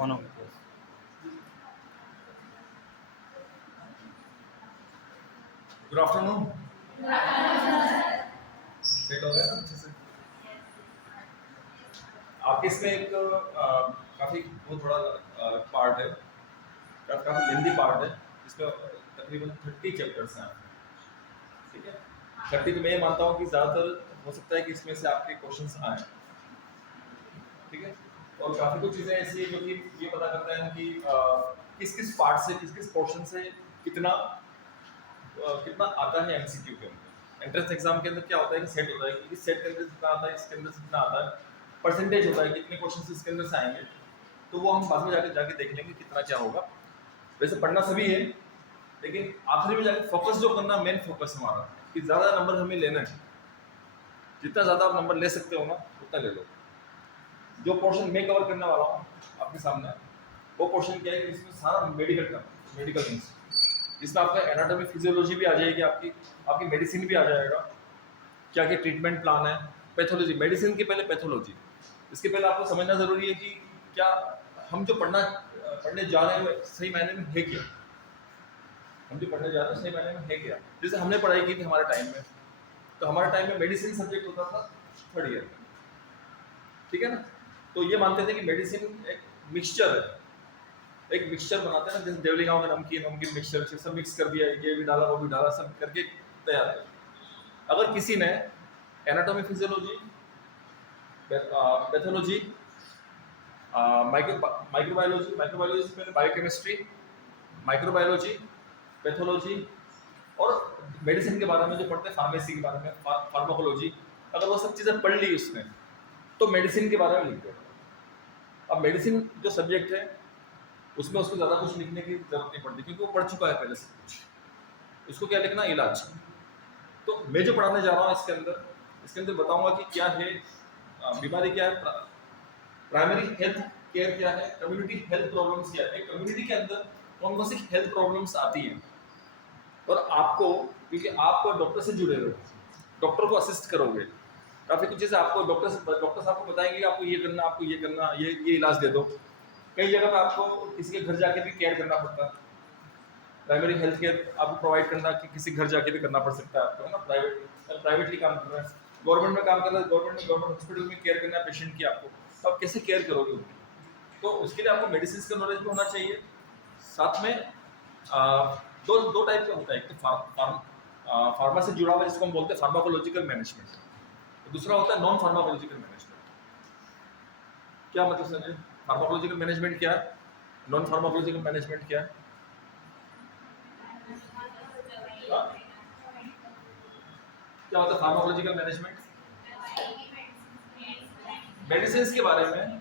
On हो गया। Good afternoon. Set हो गया ना अच्छे से? आपके इसमें एक काफी वो थोड़ा पार्ट है, काफी लेंदी पार्ट है, जिसमें तकरीबन 30 चैप्टर्स हैं। ठीक है, 30 तो मैं ये मानता हूँ कि ज़्यादातर हो सकता है कि इसमें से आपके क्वेश्चंस आए। ठीक है, और काफ़ी कुछ चीज़ें ऐसी है जो कि ये पता करते हैं कि किस किस पार्ट से, किस किस पोर्शन से कितना कितना आता है एमसीक्यू के अंदर। एंट्रेंस एग्जाम के अंदर क्या होता है कि सेट होता है कि इस सेट के अंदर जितना आता है, इसके अंदर जितना आता है, परसेंटेज होता है कितने क्वेश्चन इसके अंदर से आएंगे। तो वो हम बाद में जाके जाके देख लेंगे कितना क्या होगा। वैसे पढ़ना सभी है, लेकिन आखिरी में जाके फोकस जो करना, मेन फोकस हमारा कि ज़्यादा नंबर हमें लेना है। जितना ज़्यादा आप नंबर ले सकते हो ना, उतना ले लो। जो पोर्शन मैं कवर करने वाला हूँ आपके सामने, वो पोर्शन क्या है कि इसमें सारा मेडिकल का, मेडिकल थिंग्स, जिसमें आपका एनाटॉमी फिजियोलॉजी भी आ जाएगी, आपकी आपकी मेडिसिन भी आ जाएगा, क्या क्या ट्रीटमेंट प्लान है, पैथोलॉजी, मेडिसिन के पहले पैथोलॉजी। इसके पहले आपको समझना जरूरी है कि क्या हम जो पढ़ने जा रहे हैं सही मायने में है क्या। हम जो पढ़ने जा रहे हैं सही मायने में है क्या। जैसे हमने पढ़ाई की थी हमारे टाइम में, तो हमारे टाइम में मेडिसिन सब्जेक्ट होता था 3rd ईयर में। ठीक है ना, तो ये मानते थे कि मेडिसिन एक मिक्सचर है, एक मिक्सचर बनाते हैं ना, जैसे देवली गाँव का नमकीन नमकीन मिक्सचर, सब मिक्स कर दिया, ये भी डाला वो भी डाला, सब करके तैयार है। अगर किसी ने anatomy physiology, pathology, microbiology, microbiology से पहले बायोकेमिस्ट्री, माइक्रोबायोलॉजी, पैथोलॉजी और मेडिसिन के बारे में जो पढ़ते हैं, फार्मेसी के बारे में, फार्माकोलॉजी, अगर वो सब चीज़ें पढ़ ली उसने, तो मेडिसिन के बारे में लिख दे। अब मेडिसिन जो सब्जेक्ट है उसमें उसको ज़्यादा कुछ लिखने की जरूरत नहीं पड़ती, क्योंकि वो पढ़ चुका है पहले से कुछ। उसको क्या लिखना, इलाज। तो मैं जो पढ़ाने जा रहा हूँ इसके अंदर बताऊंगा कि क्या है बीमारी, क्या है प्राइमरी हेल्थ केयर, क्या है कम्युनिटी हेल्थ प्रॉब्लम्स, क्या है कम्युनिटी के अंदर कौन कौन सी हेल्थ प्रॉब्लम्स आती हैं। और आपको, क्योंकि आप डॉक्टर से जुड़े हो, डॉक्टर को असिस्ट करोगे, काफ़ी कुछ चीज़ें आपको डॉक्टर साहब को बताएंगे कि आपको ये करना, आपको ये करना, ये इलाज दे दो। कई जगह पर आपको किसी के घर जाके भी केयर करना पड़ता है। प्राइमरी हेल्थ केयर आपको प्रोवाइड करना कि किसी घर जाके भी करना पड़ सकता है आपको, है ना। प्राइवेटली काम कर रहा है, गवर्नमेंट में काम कर रहा है, गवर्नमेंट हॉस्पिटल में केयर करना है पेशेंट की आपको, तो आप कैसे केयर करोगे उनकी। तो उसके लिए आपको मेडिसिन का नॉलेज भी होना चाहिए। साथ में दो दो टाइप का होता है, एक तो फार्मा से जुड़ा हुआ जिसको हम बोलते हैं फार्माकोलॉजिकल मैनेजमेंट, तो दूसरा होता है नॉन फार्माकोलॉजिकल मैनेजमेंट। क्या मतलब समझे, फार्माकोलॉजिकल मैनेजमेंट क्या है, नॉन फार्माकोलॉजिकल मैनेजमेंट क्या है। क्या होता है फार्माकोलॉजिकल मैनेजमेंट? मेडिसिन के बारे में।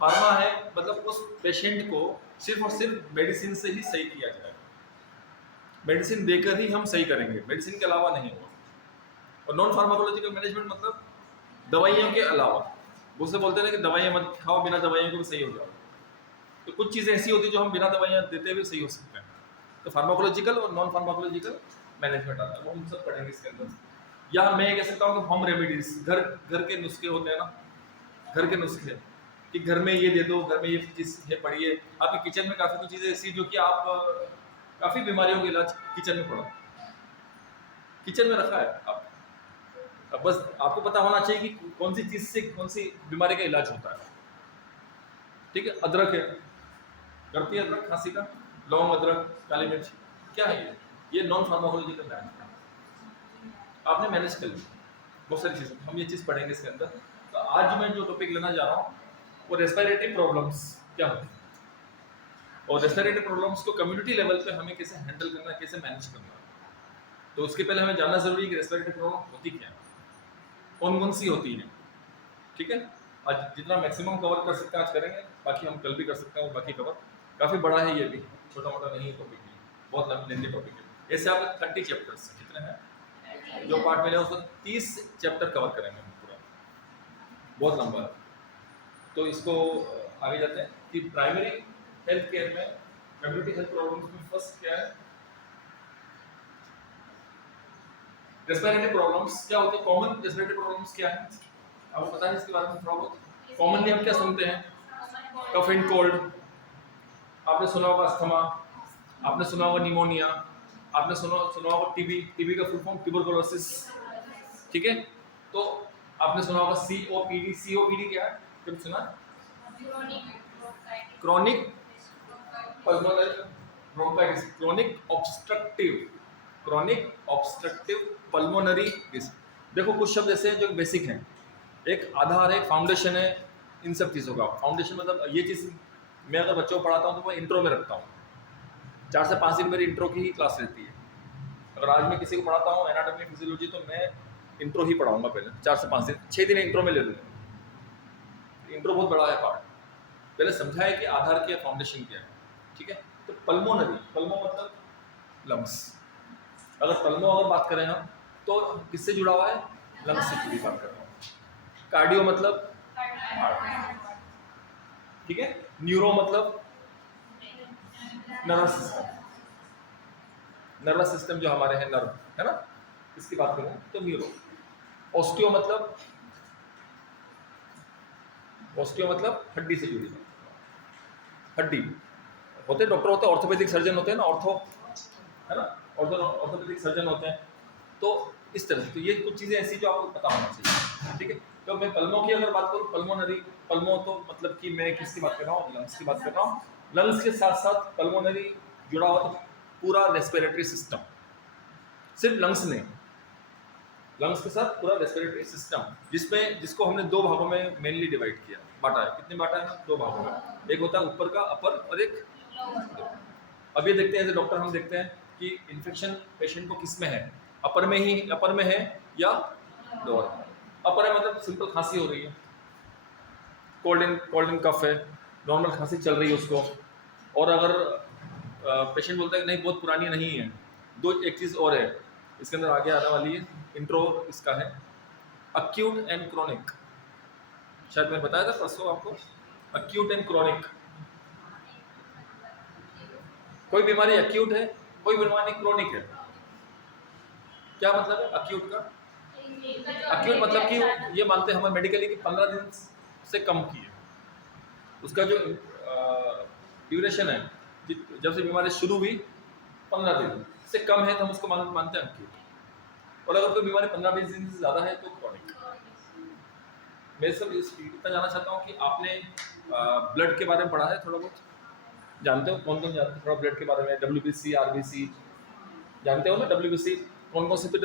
फार्मा है मतलब उस पेशेंट को सिर्फ और सिर्फ मेडिसिन से ही सही किया जाए, मेडिसिन देकर ही हम सही करेंगे, मेडिसिन के अलावा नहीं होगा। और नॉन फार्माकोलॉजिकल मैनेजमेंट मतलब दवाइयों के अलावा, वो से बोलते हैं कि दवाइयाँ मत खाओ, बिना दवाइयों के भी सही हो जाओ। तो कुछ चीज़ें ऐसी होती है जो हम बिना दवाइयाँ देते हुए सही हो सकते हैं। तो फार्माकोलॉजिकल और नॉन फार्माकोलॉजिकल मैनेजमेंट आता है, वो हम सब पढ़ेंगे इसके अंदर। या मैं ये कह सकता हूँ कि होम रेमेडीज, घर के नुस्खे होते हैं ना, घर के नुस्खे कि घर में ये दे दो, घर में ये चीज़ है पढ़िए। आपके किचन में काफ़ी कुछ चीज़ें ऐसी जो कि आप काफ़ी बीमारियों का इलाज किचन में पढ़ो, किचन में रखा है आप। अब बस आपको पता होना चाहिए कि कौन सी चीज़ से कौन सी बीमारी का इलाज होता है। ठीक है, अदरक है, करती है अदरक खांसी का, लौंग, अदरक, काली मिर्च, क्या है ये नॉन फार्माकोलॉजिकल मैनेजमेंट। आपने मैनेज कर लिया बहुत सारी चीज़ें, हम ये चीज़ पढ़ेंगे इसके अंदर। तो आज मैं जो टॉपिक लेना जा रहा हूँ वो रेस्पिरेटरी प्रॉब्लम्स क्या होती है, और रेस्पिरेटरी प्रॉब्लम्स को कम्युनिटी लेवल पे हमें कैसे हैंडल करना है, कैसे मैनेज करना है। तो उसके पहले हमें जानना जरूरी है कि रेस्पिरेटरी प्रॉब्लम होती क्या है, कौन कौन सी होती है। ठीक है, आज जितना मैक्सिमम कवर कर सकते हैं आज करेंगे, बाकी हम कल भी कर सकते हैं। और बाकी कवर काफ़ी बड़ा है, ये भी छोटा मोटा नहीं है टॉपिक, नहीं बहुत लेंथी टॉपिक है। ऐसे आप 30 चैप्टर्स कितने हैं जो पार्ट मिले उसको 30 चैप्टर कवर करेंगे हम पूरा, बहुत लंबा है। तो इसको आगे जाते हैं कि प्राइमरी हेल्थ केयर में कम्युनिटी हेल्थ प्रॉब्लम्स में फर्स्ट क्या है, रेस्पिरेटरी प्रॉब्लम्स क्या होती है। कॉमन रेस्पिरेटरी प्रॉब्लम्स क्या है, आपको पता है इसके बारे में थोड़ा बहुत? कॉमनली हम क्या सुनते हैं, कफ एंड कोल्ड, आपने सुना होगा अस्थमा, आपने सुना होगा निमोनिया, आपने सुना होगा टीबी, टीबी का फुल फॉर्म ट्यूबरकुलोसिस, ठीक है। तो आपने सुना होगा सीओपीडी, सीओपीडी क्या है, कभी सुना? Chronic pulmonary bronchitis, chronic obstructive pulmonary disease. देखो कुछ शब्द ऐसे हैं जो बेसिक हैं, एक आधार है, फाउंडेशन है इन सब चीज़ों का। फाउंडेशन मतलब ये चीज़ मैं अगर बच्चों को पढ़ाता हूँ तो मैं इंट्रो में रखता हूँ, 4 से 5 दिन मेरी इंट्रो की ही क्लास रहती है। अगर आज मैं किसी को पढ़ाता हूँ एनाटॉमी फिजियोलॉजी तो मैं इंट्रो ही पढ़ाऊंगा पहले 4 से 5 दिन, 6 दिन इंट्रो में ले लूँगा। इंट्रो बहुत बड़ा है पार्ट, पहले समझाए कि आधार क्या फाउंडेशन क्या है, ठीक है। तो पल्मोनरी, पल्मो मतलब लंग्स, अगर पल्मो अगर बात करें हम तो किससे जुड़ा हुआ है, लंग्स से जुड़ी बात कर रहा हूँ। कार्डियो मतलब हार्ट, ठीक है। न्यूरो मतलब नर्वस सिस्टम, नर्वस सिस्टम जो हमारे हैं नर्व है ना, इसकी बात करें तो न्यूरो। ऑस्टियो मतलब हड्डी से जुड़ी, हड्डी होते डॉक्टर होते हैं, ऑर्थोपेडिक सर्जन होते हैं ना, ऑर्थो है ना, ऑर्थोपेडिक सर्जन होते हैं। तो इस तरह से तो ये कुछ चीज़ें ऐसी जो आपको पता होना चाहिए, ठीक है। तो मैं पल्मो की अगर बात करूँ, पल्मोनरी, पल्मो तो मतलब कि मैं किसकी बात कर रहा हूँ, लंग्स की बात कर रहा हूँ। लंग्स के साथ साथ पल्मोनरी जुड़ा हुआ तो पूरा रेस्पिरेटरी सिस्टम, सिर्फ लंग्स नहीं, लंग्स के साथ पूरा रेस्पिरेटरी सिस्टम, जिसको हमने 2 भागों में मेनली डिवाइड किया, बांटा है। कितने बांटा है? 2 भागों में। एक होता है ऊपर का अपर और एक। अब ये देखते हैं एज ए डॉक्टर हम देखते हैं कि इन्फेक्शन पेशेंट को किस में है, अपर में है या लोअर में। अपर है मतलब सिंपल खांसी हो रही है, कोल्ड एंड कफ है, नॉर्मल खांसी चल रही है उसको, और अगर पेशेंट बोलता है कि नहीं बहुत पुरानी नहीं है, एक चीज़ और है इसके अंदर आगे आने वाली है, इंट्रो इसका है, अक्यूट एंड क्रोनिक। शायद मैंने बताया था परसों आपको, अक्यूट एंड क्रोनिक। कोई बीमारी अक्यूट है, कोई बीमारी क्रोनिक है। क्या मतलब है अक्यूट का? अक्यूट मतलब कि ये मानते हैं हम मेडिकली कि 15 दिन से कम की है, उसका जो ड्यूरेशन है जब से बीमारी शुरू हुई 15 दिन से कम है तो हम उसको मानते हैं अक्यूट, और अगर कोई बीमारी 15-20 दिन से ज़्यादा है तो क्रॉनिक। मैं सब इतना जानना चाहता हूँ कि आपने ब्लड के बारे में पढ़ा है, थोड़ा बहुत जानते हो? कौन जानते हो थोड़ा ब्लड के बारे में? WBC, RBC जानते हो ना? WBC कौन कौन सी होती है?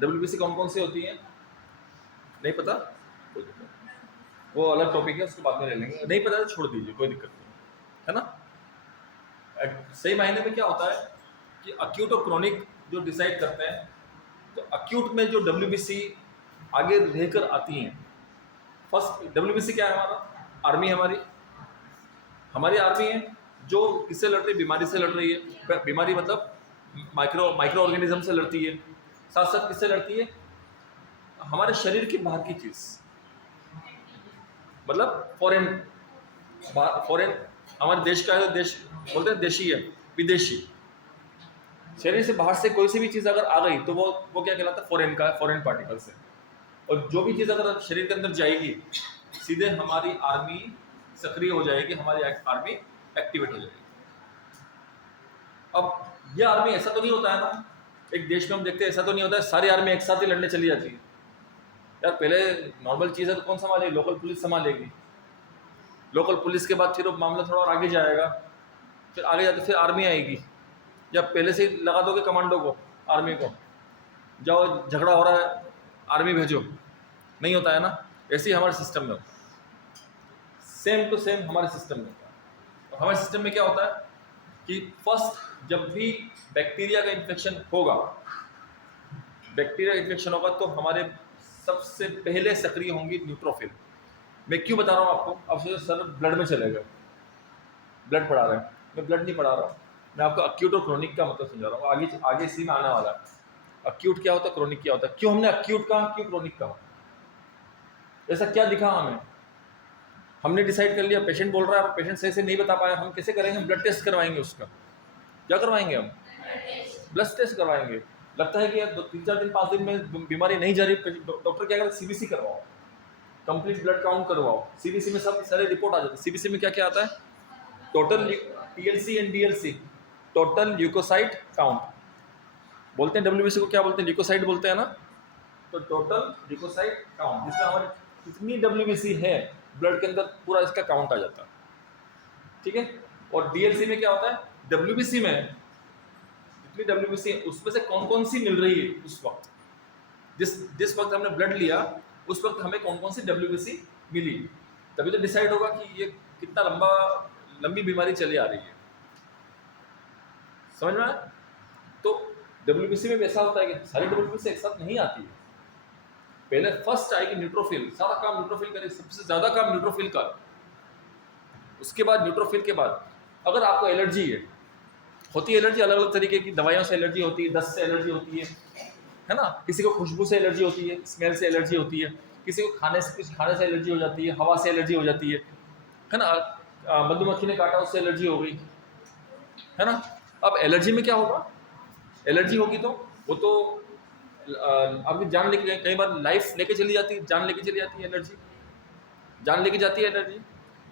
WBC कौन कौन सी होती है? नहीं पता? वो अलग टॉपिक है, उसको बाद में ले लेंगे। नहीं पता तो छोड़ दीजिए, कोई दिक्कत नहीं है ना। सही मायने में क्या होता है कि अक्यूट और क्रोनिक जो डिसाइड करते हैं, तो अक्यूट में जो WBC आगे रहकर आती हैं, फर्स्ट WBC क्या है? हमारा आर्मी, हमारी आर्मी है जो किससे लड़ रही है? बीमारी से लड़ रही है। बीमारी मतलब माइक्रो ऑर्गेनिज्म से लड़ती है, साथ साथ किससे लड़ती है? हमारे शरीर के बाहर की चीज, मतलब फॉरेन हमारे देश का है तो देश बोलते हैं देशी है, विदेशी। शरीर से बाहर से कोई सी भी चीज़ अगर आ गई तो वो क्या कहलाता है? फॉरेन का, फॉरेन पार्टिकल्स है। और जो भी चीज़ अगर शरीर के अंदर जाएगी सीधे हमारी आर्मी सक्रिय हो जाएगी, हमारी आर्मी एक्टिवेट हो जाएगी। अब ये आर्मी ऐसा तो नहीं होता है ना, एक देश में हम देखते हैं ऐसा तो नहीं होता है सारी आर्मी एक साथ ही लड़ने चली जाती है। यार पहले नॉर्मल चीज़ है तो कौन संभालेगी? लोकल पुलिस संभालेगी। लोकल पुलिस के बाद फिर वो मामला थोड़ा और आगे जाएगा, फिर आगे जाते फिर आर्मी आएगी। या पहले से ही लगा दोगे कमांडो को, आर्मी को, जाओ झगड़ा हो रहा है आर्मी भेजो, नहीं होता है ना। ऐसे ही हमारे सिस्टम में सेम टू सेम हमारे सिस्टम में होता है। और हमारे सिस्टम में क्या होता है कि फर्स्ट जब भी बैक्टीरिया का इन्फेक्शन होगा तो हमारे सबसे पहले सक्रिय होंगी न्यूट्रोफिल। मैं क्यों बता रहा हूँ आपको? अब सोचो सर ब्लड में चलेगा, ब्लड पढ़ा रहे हैं, मैं ब्लड नहीं पढ़ा रहा हूँ, मैं आपको अक्यूट और क्रोनिक का मतलब समझा रहा हूँ। आगे इसी में आने वाला है अक्यूट क्या होता है, क्रोनिक क्या होता है। क्यों हमने अक्यूट कहा, क्यों क्रोनिक कहा? ऐसा क्या दिखा हमें? हमने डिसाइड कर लिया, पेशेंट बोल रहा है, पेशेंट सही से नहीं बता पाया, हम कैसे करेंगे? हम ब्लड टेस्ट करवाएंगे। उसका क्या करवाएंगे? हम ब्लड टेस्ट करवाएंगे। लगता है कि 3-4 दिन 5 दिन में बीमारी नहीं जा रही, डॉक्टर क्या करें? CBC करवाओ, कंप्लीट ब्लड काउंट करवाओ, सीबीसी में सब सारे रिपोर्ट आ जाते हैं। सीबीसी में क्या क्या आता है? Total TLC and DLC, total leucocyte count बोलते हैं। डब्ल्यूबीसी को क्या बोलते हैं? ल्यूकोसाइट बोलते हैं ना। तो टोटल ल्यूकोसाइट काउंट, जिसमें हमारी कितनी डब्ल्यूबीसी है ब्लड के अंदर, पूरा इसका काउंट आ जाता है, ठीक है। और डीएलसी में क्या होता है? डब्ल्यूबीसी में जितनी डब्ल्यूबीसी है उसमें से कौन कौन सी मिल रही है उस वक्त, जिस वक्त हमने ब्लड लिया उस वक्त हमें कौन कौन सी डब्ल्यूबीसी मिली, तभी तो डिसाइड होगा कि ये कितना लंबी बीमारी चली आ रही है। समझ में आया? तो डब्ल्यूबीसी में वैसा होता है कि सारी डब्ल्यूबीसी एक साथ नहीं आती है। पहले फर्स्ट आएगी न्यूट्रोफिल, सारा काम न्यूट्रोफिल करे, सबसे ज्यादा काम न्यूट्रोफिल का। उसके बाद न्यूट्रोफिल के बाद अगर आपको एलर्जी होती है एलर्जी अलग अलग तरीके की, दवाइयों से एलर्जी होती है, दस्त से एलर्जी होती है ना, किसी को खुशबू से एलर्जी होती है, स्मेल से एलर्जी होती है, किसी को कुछ खाने से एलर्जी हो जाती है, हवा से एलर्जी हो जाती है ना, मधुमक्खी ने काटा उससे एलर्जी हो गई, है ना। अब एलर्जी में क्या होगा? एलर्जी होगी तो वो तो आपकी जान लेके, कई बार लाइफ लेके चली जाती है, जान लेके चली जाती है एलर्जी, जान लेके जाती है एलर्जी।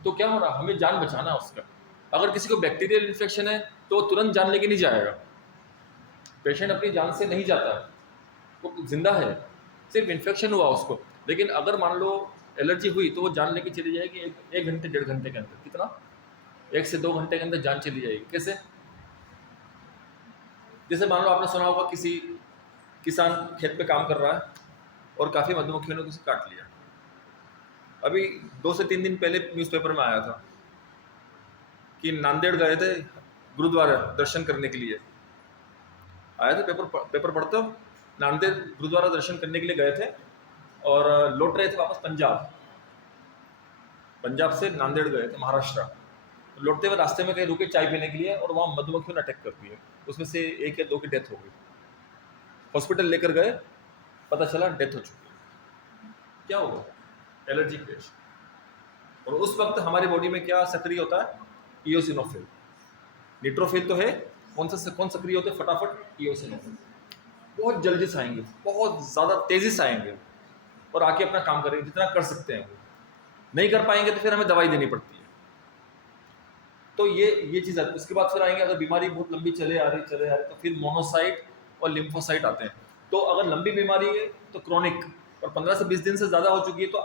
तो क्या हो रहा? हमें जान बचाना है उसका। अगर किसी को बैक्टीरियल इन्फेक्शन है तो वो तुरंत जान लेके नहीं जाएगा, पेशेंट अपनी जान से नहीं जाता है, वो जिंदा है, सिर्फ इन्फेक्शन हुआ उसको। लेकिन अगर मान लो एलर्जी हुई तो वो जान लेके चली जाएगी एक घंटे 1.5 घंटे के अंदर। कितना? 1 से 2 घंटे के अंदर जान चली जाएगी। कैसे? जैसे मान लो आपने सुना होगा किसी किसान खेत पे काम कर रहा है और काफ़ी मधुमक्खियों ने उसे काट लिया। अभी 2 से 3 दिन पहले न्यूज़पेपर में आया था कि नांदेड़ गए थे गुरुद्वारा दर्शन करने के लिए, आए थे, पेपर पढ़ते हो, नांदेड़ गुरुद्वारा दर्शन करने के लिए गए थे और लौट रहे थे वापस पंजाब से नांदेड़ गए थे, महाराष्ट्र। लौटते हुए रास्ते में कहीं रुके चाय पीने के लिए और वहाँ मधुमक्खियों ने अटैक कर दिया, उसमें से 1 या 2 की डेथ हो गई। हॉस्पिटल लेकर गए, पता चला डेथ हो चुकी है। क्या होगा? Allergy crash. और उस वक्त हमारी बॉडी में क्या सक्रिय होता है? इयोसिनोफिल। न्यूट्रोफिल तो है, कौन सक्रिय होते हैं? फटाफट इयोसिनोफिल। बहुत जल्दी से आएंगे, बहुत ज़्यादा तेज़ी से आएंगे और आके अपना काम करेंगे जितना कर सकते हैं। नहीं कर पाएंगे तो फिर हमें दवाई देनी पड़ती है। तो ये चीज़ आती है। उसके बाद फिर आएंगे, अगर बीमारी बहुत लंबी चले आ रही तो फिर मोनोसाइट और लिम्फोसाइट आते हैं। तो अगर लंबी बीमारी है तो क्रॉनिक, और 15 से 20 दिन से ज़्यादा हो चुकी है तो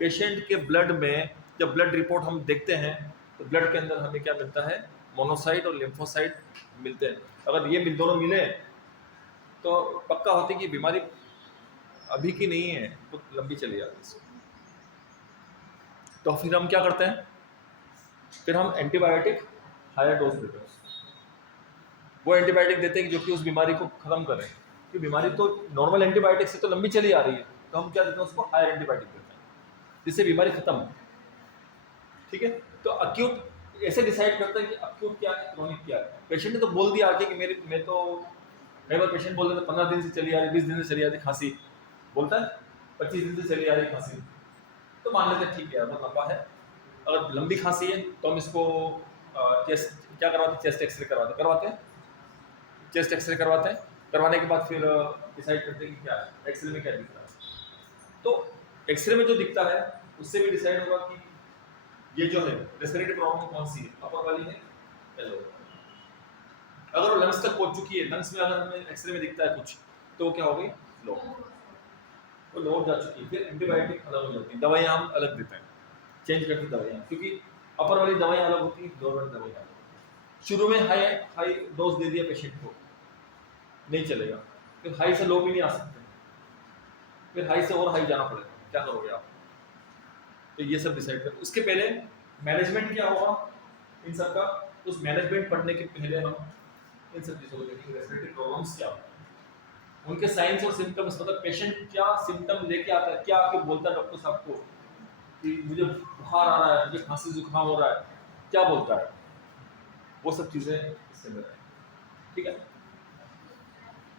पेशेंट के ब्लड में, जब ब्लड रिपोर्ट हम देखते हैं तो ब्लड के अंदर हमें क्या मिलता है? मोनोसाइट और लिम्फोसाइट मिलते हैं। अगर ये दोनों मिले तो पक्का होती है कि बीमारी अभी की नहीं है, तो लंबी चली जाती है। तो फिर हम क्या करते हैं? फिर हम एंटीबायोटिक हायर डोज देते हैं। वो एंटीबायोटिक देते हैं जो कि उस बीमारी को ख़त्म करें, कि बीमारी तो नॉर्मल एंटीबायोटिक से तो लंबी चली आ रही है, तो हम क्या देते हैं? उसको हायर एंटीबायोटिक देते हैं जिससे बीमारी खत्म हो। ठीक है। तो अक्यूट ऐसे डिसाइड करते हैं कि अक्यूट क्या है, क्रोनिक क्या है। पेशेंट ने तो बोल दिया आके कि मैं तो, कई बार पेशेंट बोल देते 15 दिन से चली आ रही, 20 दिन से चली आ रही खांसी, बोलता है 25 दिन से चली आ रही खांसी, तो मान लेते हैं ठीक है बहुत लंबा है। अगर लंबी खांसी है तो हम इसको चेस्ट क्या करवाते हैं? चेस्ट एक्सरे करवाते हैं, चेस्ट एक्सरे करवाते हैं। करवाने के बाद फिर डिसाइड करते हैं कि क्या है, एक्सरे में क्या दिख रहा है। तो एक्सरे में जो दिखता है उससे भी डिसाइड होगा कि ये जो है रेस्पिरेटरी प्रॉब्लम कौन सी है, अपर वाली है या लोअर। अगर वो लंग्स तक पहुंच चुकी है, लंग्स में अगर हमें एक्सरे में दिखता है कुछ, तो क्या हो गई? लोअर। वो लोअर जा चुकी है। फिर एंटीबायोटिक अलग हो जाती है, दवाइयाँ हम अलग देते हैं, चेंज करते दवाइयाँ, क्योंकि अपर वाली दवाइयाँ अलग होती है, लोअर वाली दवाइयाँ अलग होती है। शुरू में हाई डोज दे दिया पेशेंट को, नहीं चलेगा, फिर हाई से लो भी नहीं आ सकते, फिर हाई से और हाई जाना पड़ेगा, क्या करोगे आप? तो ये सब डिसाइड कर। उसके पहले मैनेजमेंट क्या होगा इन सब का, उस मैनेजमेंट पढ़ने के पहले हम इन सब चीज़ों को देखेंगे। रेस्पिरेटरी प्रॉब्लम्स क्या होता है, उनके साइंस और सिम्टम्स, मतलब पेशेंट क्या सिम्टम लेके आता है, क्या आके बोलता है डॉक्टर साहब को कि मुझे बुखार आ रहा है, मुझे खांसी जुकाम हो रहा है, क्या बोलता है, वो सब चीज़ें इसके अंदर है। ठीक है।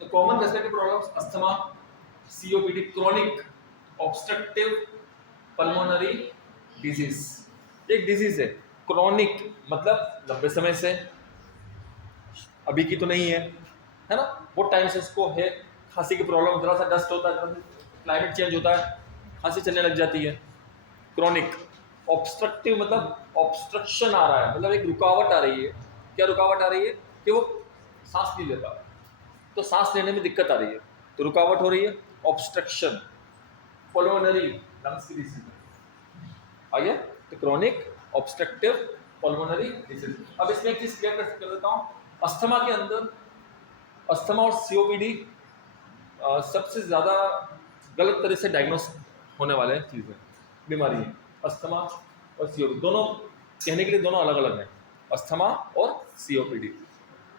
तो common respiratory problems, asthma, COPD, chronic obstructive pulmonary disease, एक डिजीज है क्रोनिक, मतलब लंबे समय से, अभी की तो नहीं है ना, बहुत टाइम से इसको है। खांसी की प्रॉब्लम, जरा सा डस्ट होता है, क्लाइमेट चेंज होता है, खांसी चलने लग जाती है, क्रॉनिक। ऑब्स्ट्रक्टिव मतलब ऑब्स्ट्रक्शन आ रहा है, मतलब एक रुकावट आ रही है। क्या रुकावट आ रही है? कि वो सांस नहीं लेता, तो सांस लेने में दिक्कत आ रही है, तो रुकावट हो रही है, ऑब्स्ट्रक्शन। पल्मोनरी, लंग्स की डिसीज आ गया, तो क्रॉनिक ऑब्स्ट्रक्टिव पल्मोनरी डिसीज। अब इसमें एक चीज क्लियर कर देता हूं, अस्थमा के अंदर अस्थमा और सीओपीडी सबसे ज्यादा गलत तरह से डायग्नोस होने वाले चीज़ है, बीमारी है। अस्थमा और सीओपीडी दोनों, कहने के लिए दोनों अलग अलग हैं, अस्थमा और सीओपीडी।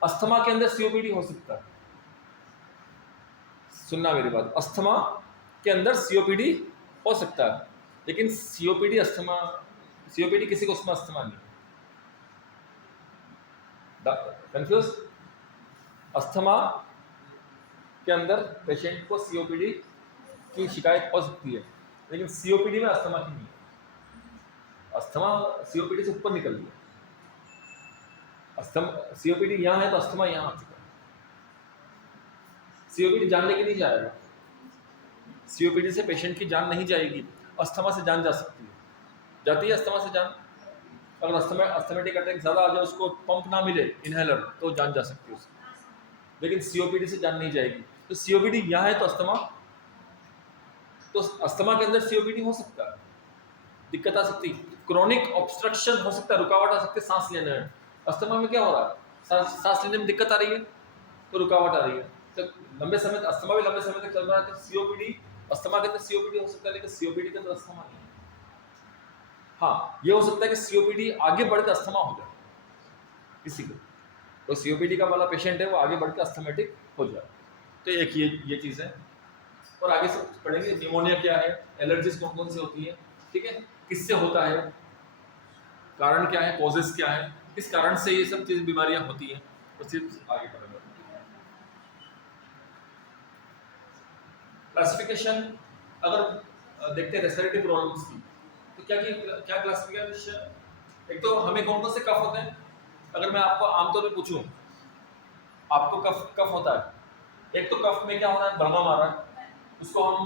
अस्थमा के अंदर सीओपीडी हो सकता है, सुनना मेरी बात, अस्थमा के अंदर सीओपीडी हो सकता है, लेकिन सीओपीडी अस्थमा, सीओपीडी किसी को उसमें अस्थमा नहीं, कंफ्यूज। अस्थमा के अंदर पेशेंट को सीओपीडी की शिकायत हो सकती है, लेकिन सीओपीडी में अस्थमा की नहीं है। अस्थमा सीओपीडी से ऊपर निकल गया, अस्थमा सीओपीडी यहाँ है तो अस्थमा यहाँ आ चुका है। सीओपीडी जान लेके नहीं जाएगा, सीओपीडी से पेशेंट की जान नहीं जाएगी, अस्थमा से जान जा सकती है, जाती है अस्थमा से जान। अगर अस्थमेटिक अटैक ज़्यादा आ जाए, उसको पंप ना मिले इनहेलर, तो जान जा सकती है उसकी, लेकिन सीओपीडी से जान नहीं जाएगी। तो सीओपीडी यहाँ है तो अस्थमा, तो अस्थमा के अंदर सीओपीडी हो सकता है, दिक्कत आ सकती है। क्रॉनिक ऑब्स्ट्रक्शन हो सकता है, रुकावट आ सकती है सांस लेने में। अस्थमा में क्या हो रहा है, सांस लेने में दिक्कत आ रही है, तो रुकावट आ रही है, तो लंबे समय तक अस्थमा भी लंबे समय तक चल रहा है, तो सीओपीडी, अस्थमा के अंदर सीओपीडी हो सकता है, लेकिन सीओपीडी के अंदर अस्थमा नहीं है। हाँ, ये हो सकता है कि सीओपीडी आगे बढ़ के अस्थमा हो जाए किसी को, तो सीओपीडी का वाला पेशेंट है वो आगे बढ़ के अस्थमेटिक हो जाए, तो एक ये चीज़ है। और आगे से पढ़ेंगे निमोनिया क्या है, एलर्जीज कौन कौन सी होती है, ठीक है, किससे होता है, कारण क्या है, कॉजेस क्या है, किस कारण से ये सब चीज बीमारियां होती हैं, तो सिर्फ आगे पढ़ेंगे। क्लासिफिकेशन अगर देखते हैं रेस्पिरेटरी प्रॉब्लम्स की, तो क्या क्लासिफिकेशन, एक तो हमें कौन कौन से कफ होते हैं, अगर मैं आपको आमतौर पे पूछूं, आपको कफ होता है, एक तो कफ में क्या होता है, बलगम आ रहा है, उसको हम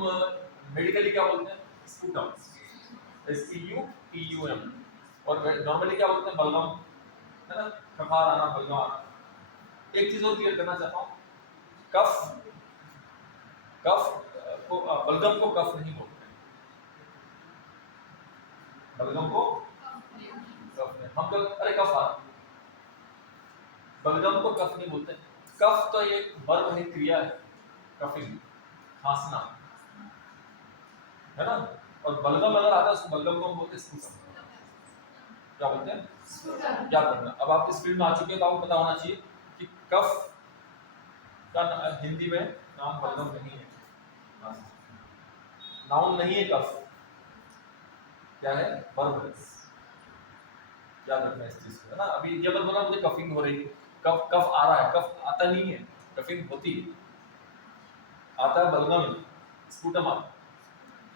मेडिकली क्या बोलते हैं, स्पूटम, SPUTUM, और नॉर्मली क्या बोलते हैं, बलगम, है ना, खखार आना, बलगम आना। एक चीज और क्लियर करना चाहता हूँ, कफ को, बलगम को कफ नहीं बोलते, बलगम को कफ नहीं, हम लोग अरे कफ आ, बलगम को कफ नहीं बोलते। कफ तो एक वर्ब है, क्रिया है, कफिंग, खांसना, है ना, और बलगम अगर आता है उसको बलगम को हम बोलते हैं स्पूटम। क्या बोलते हैं, क्या करना। अब आप इस फील्ड में आ चुके हैं तो आपको पता होना चाहिए कि कफ का हिंदी में नाम बलगम नहीं है, नाउन नहीं है कफ, क्या है, वर्ब है। याद रखना इस चीज को, है ना। अभी ये मत बोला मुझे कफिंग हो रही है, कफ आ रहा है, कफ आता नहीं है, कफिंग होती है, आता है बलगम, स्पूटम आता,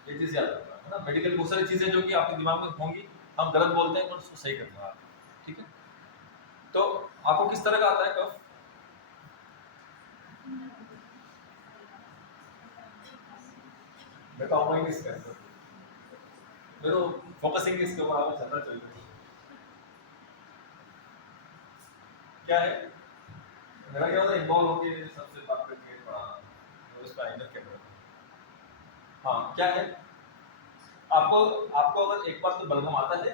ये चीज याद रखना, है ना। मेडिकल बहुत सारी चीजें जो कि आपके दिमाग में होंगी, हम गलत बोलते हैं, तो उसको सही करना है, ठीक है। तो आपको किस तरह का आता है कफ, बताऊंगा ही इसका, मेरे फोकसिंग इसके ऊपर आपको चलना चाहिए। क्या है, मेरा क्या होता है, इन्वॉल्व होके सबसे बात करके पढ़ाना, तो इसका आइनर कैमरा। हाँ, क्या है, आपको अगर एक बार तो बलगम आता है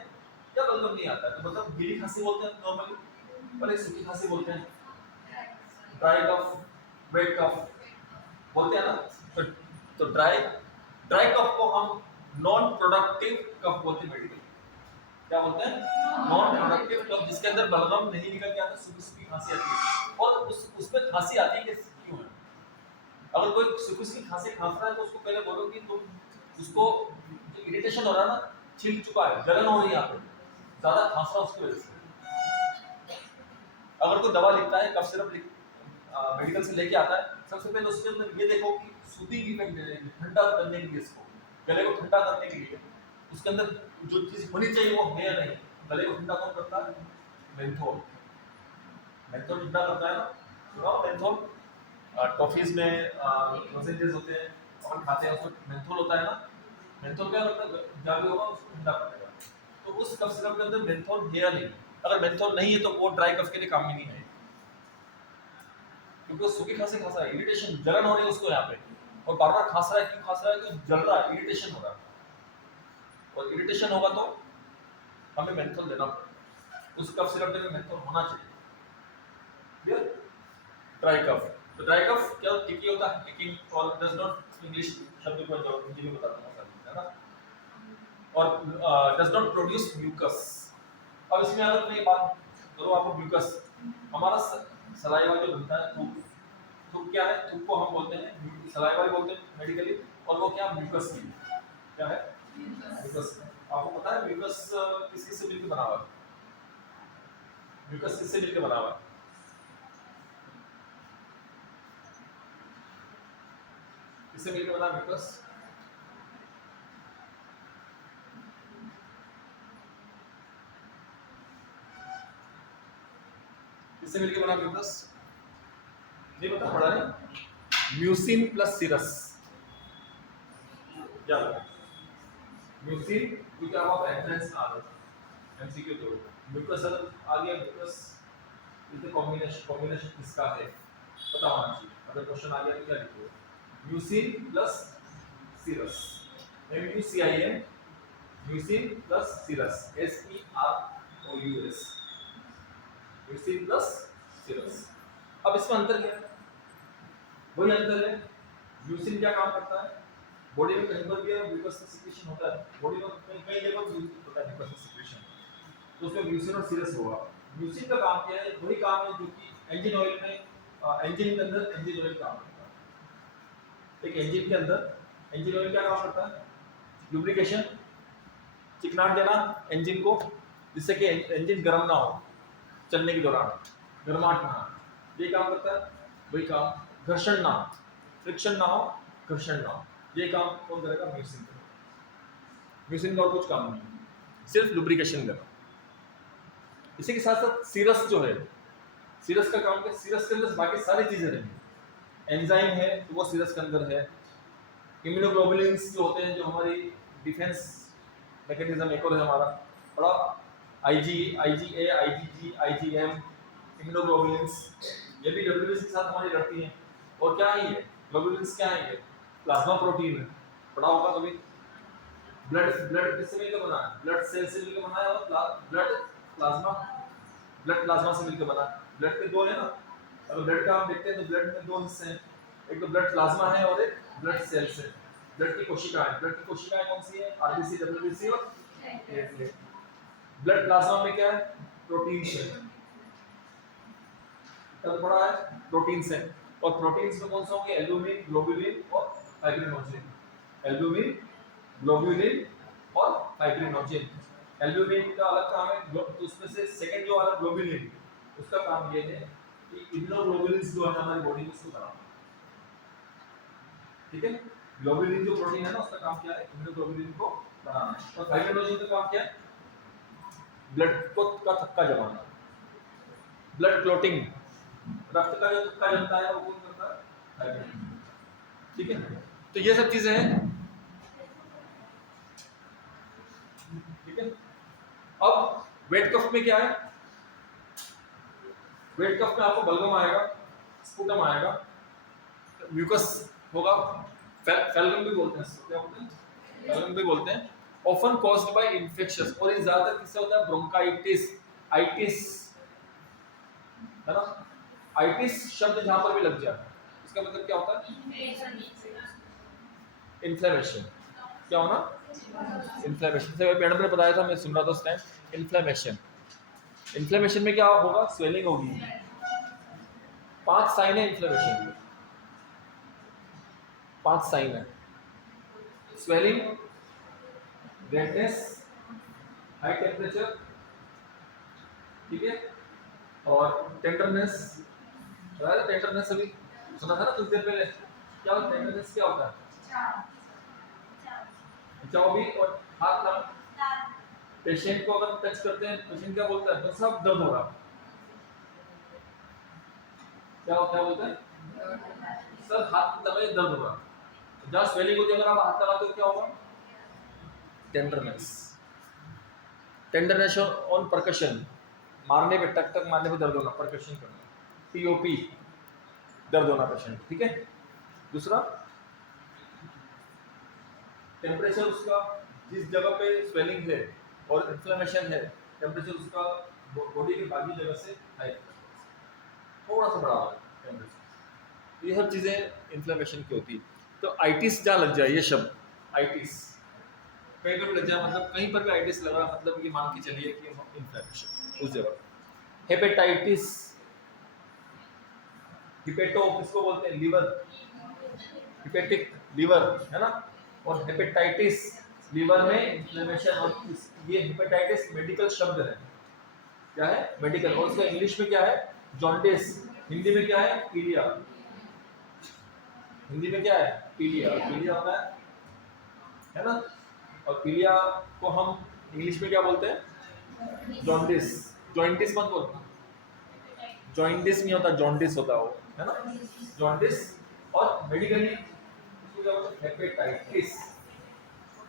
या बलगम नहीं आता है, तो मतलब गीली खांसी बोलते हैं नॉर्मली, और एक सूखी खांसी बोलते हैं, ड्राई कफ, वेट कफ बोलते हैं ना। तो ड्राई कफ को हम नॉन प्रोडक्टिव कफ बोलते हैं मेडिकल, क्या बोलते हैं, नॉन प्रोडक्टिव कफ, जिसके अंदर बलगम नहीं निकल के आता, सूखी सूखी खांसी आती है, और उसमें खांसी आती है क्यों है। अगर कोई सूखी सूखी खांसी खांस रहा है तो उसको पहले बोलो कि तुम उसको इरिटेशन हो रहा है ना, छिल चुका है, जलन हो रही है, यहाँ पे ज्यादा खांस रहा उसकी वजह से। अगर कोई दवा लिखता है, कफ सिरप मेडिकल से लेके आता है, सबसे पहले उसके अंदर ये देखो कि सूदिंग इफेक्ट दे रही है, ठंडा करने के लिए, इसको गले को ठंडा करने के लिए उसके अंदर जो चीज होनी चाहिए वो है या नहीं। गले को ठंडा कौन करता है, मेंथोल, मेंथोल ठंडा करता है ना, सुना मेंथोल, टॉफीज में लॉजेंजेस होते हैं, और खाते हैं उसमें मेंथोल होता है ना, मेंथोल क्या होता है, जब भी होगा उसको ठंडा करेगा। तो उस कफ सिरप के अंदर मेंथोल है या नहीं? अगर मेंथोल नहीं है तो वो ड्राई कफ के लिए काम में नहीं है, क्योंकि वो सूखी खांसी खांसा है, इरिटेशन, जलन हो रही है उसको यहाँ पे, और बार बार खांस रहा है। क्यों खांस रहा है? क्योंकि जल रहा है, इरिटेशन हो रहा है, और इरिटेशन होगा तो हमें मेंथोल देना पड़ेगा। उस कफ सिरप में मेंथोल होना चाहिए। क्लियर? ड्राई कफ, तो ड्राई कफ क्या टिकी होता है, टिकिंग, और डज नॉट, इंग्लिश शब्द को जो हिंदी में बताता हूँ सर, है ना, और डज नॉट प्रोड्यूस म्यूकस। अब इसमें अगर मैं बात करूँ आपको, म्यूकस हमारा सलाइवा जो बनता है, थूक, थूक क्या है? थूक को हम बोलते हैं सलाइवा भी बोलते हैं मेडिकली, और वो क्या, म्यूकस की क्या है, म्यूकस। आपको पता है म्यूकस किस किस से मिलकर बना हुआ है? म्यूकस किससे मिलकर बना हुआ है? किससे मिलकर बना म्यूकस? किससे मिलकर बना म्यूकस? नहीं पता, पढ़ा नहीं? म्यूसिन प्लस सिरस, क्या म्यूसिन, क्योंकि आप एंट्रेंस आ रहे हो एमसीक्यू, तो म्यूकस आ गया, म्यूकस इज द कॉम्बिनेशन किसका है पता होना चाहिए। अगर क्वेश्चन आ गया तो क्या लिखोगे? म्यूसिन प्लस सिरस, MUCIN, म्यूसिन प्लस सिरस, SEROUS, म्यूसिन प्लस सिरस। अब इसमें अंतर क्या है? वही अंतर है, म्यूसिन क्या काम करता है? बॉडी में कहीं पर भी म्यूकस का सिक्रेशन होता है, बॉडी में कई जगह पर होता है म्यूकस का सिक्रेशन, तो उसमें म्यूसिन और सिरस होगा। म्यूसिन का काम क्या है? वही काम है जो कि इंजन ऑयल में, इंजन के अंदर इंजन ऑयल काम करता है। एक इंजन के अंदर इंजन ऑयल क्या काम करता है? लुब्रिकेशन, चिकनाट देना इंजन को, जिससे कि इंजन गर्म ना हो, चलने के दौरान गर्माहट ना हो, ये काम करता है। वही काम, घर्षण ना हो, फ्रिक्शन ना हो, घर्षण ना हो, ये काम कौन करेगा? म्यूसिन करेगा। म्यूसिन का और कुछ काम नहीं, सिर्फ लुब्रिकेशन करना। इसी के साथ साथ सिरस जो है, सिरस का काम क्या? सिरस के अंदर बाकी सारी चीजें रहेंगी। एंजाइम है तो वो सिरस के अंदर है, इम्यूनोग्लोबुलिन्स जो होते हैं, जो हमारी डिफेंस मैकेनिज्म एक और है हमारा बड़ा, IgA, IgG, IgM, इम्यूनोग्लोबुलिन्स, ये भी WBC के साथ हमारी लड़ती हैं। और क्या है ये ग्लोबुलिन्स? क्या है ये? प्लाज्मा प्रोटीन है, पढ़ा होगा कभी। ब्लड, ब्लड किससे मिलकर बना है? ब्लड सेल से मिलकर बना है, और ब्लड प्लाज्मा, ब्लड प्लाज्मा से मिलकर बना है। ब्लड के दो है ना, अगर ब्लड का हम देखते हैं तो ब्लड में दो हिस्से हैं, एक तो ब्लड प्लाज्मा है और एक ब्लड सेल्स है। ब्लड की कोशिकाएं, ब्लड की कोशिकाएं कौन सी है? RBC, WBC और प्लेटलेट। ब्लड प्लाज्मा में क्या है? प्रोटीन है, तब बड़ा है प्रोटीन है, और प्रोटीन्स में कौन सा होंगे? एल्ब्यूमिन, ग्लोबुलिन और फाइब्रिनोजेन। एल्ब्यूमिन, ग्लोबुलिन और फाइब्रिनोजेन। एल्ब्यूमिन का अलग काम है, तो उसमें से सेकंड जो वाला ग्लोबुलिन, उसका काम ये है कि इम्यूनोग्लोबुलिन्स जो है हमारी बॉडी में उसको बनाना। ठीक है, ग्लोबुलिन जो प्रोटीन है ना, उसका काम क्या है? इम्यूनोग्लोबुलिन को बनाना। और फाइब्रिनोजेन का काम क्या है? ब्लड को का थक्का जमाना, ब्लड क्लॉटिंग, रक्त का जो थक्का जमता है वो कौन करता है? फाइब्रिनोजेन। ठीक है, तो ये सब चीजें हैं। ठीक है, अब वेट कफ में क्या है? वेट कफ में आपको बलगम आएगा, स्पुटम आएगा, म्यूकस होगा, फेल्गम भी बोलते हैं इसको, क्या बोलते हैं? फेल्गम भी बोलते हैं। ऑफन कॉज्ड बाय इन्फेक्शंस, और ये ज्यादातर किससे होता है? ब्रोंकाइटिस, आइटिस, है ना। आइटिस शब्द जहां पर भी लग जाए इसका मतलब क्या होता है? इन्फ्लेमेशन। क्या होना? इन्फ्लेमेशन से मैडम ने बताया था, मैं सुन रहा था उस टाइम। इन्फ्लेमेशन, इन्फ्लेमेशन में क्या होगा? स्वेलिंग होगी। 5 साइन है इन्फ्लेमेशन के, 5 साइन है। स्वेलिंग, रेडनेस, हाई टेम्परेचर, ठीक है, और टेंडरनेस। टेंडरनेस अभी सुना था ना कुछ देर पहले, क्या होता है टेंडरनेस? क्या होता है? खिंचाव भी, और हाथ ना, पेशेंट को अगर टच करते हैं, पेशेंट क्या बोलता है? तो सब दर्द हो रहा। क्या होता है? बोलता है सर हाथ दबाए, दर्द हो रहा। जहाँ स्वेलिंग होती है अगर आप हाथ लगाते हो क्या होगा? टेंडरनेस, टेंडरनेस ऑन परकशन, मारने पे टक टक मारने पे दर्द होना, परकशन करना, पीओपी दर्द होना पेशेंट, ठीक है। दूसरा टेम्परेचर उसका जिस जगह पे स्वेलिंग है और इन्फ्लेमेशन है, टेम्परेचर उसका बॉडी के बाकी जगह से हाई, थोड़ा सा बढ़ा हुआ टेम्परेचर, ये सब चीज़ें इन्फ्लेमेशन की होती है। तो आइटिस जहाँ लग जाए, ये शब्द आइटिस कहीं पर भी लग जाए, मतलब कहीं पर भी आइटिस लगा, मतलब ये मान के चलिए कि इन्फ्लेमेशन उस जगह। हेपेटाइटिस, हिपेटो किसको बोलते हैं, लीवर, हिपेटिक लीवर है ना, और हेपेटाइटिस लीवर में इन्फ्लेमेशन, और ये हेपेटाइटिस मेडिकल शब्द है, क्या है, मेडिकल, और उसका इंग्लिश में क्या है, जॉन्डिस, हिंदी में क्या है, पीलिया, हिंदी में क्या है, पीलिया, पीलिया होता है ना, और पीलिया को हम इंग्लिश में क्या बोलते हैं, जॉन्डिस, जॉइंटिस मत बोलना, जॉइंटिस नहीं होता, जॉन्डिस होता है वो, है ना, जॉन्डिस, और मेडिकली इसको क्या बोलते हैं, हेपेटाइटिस,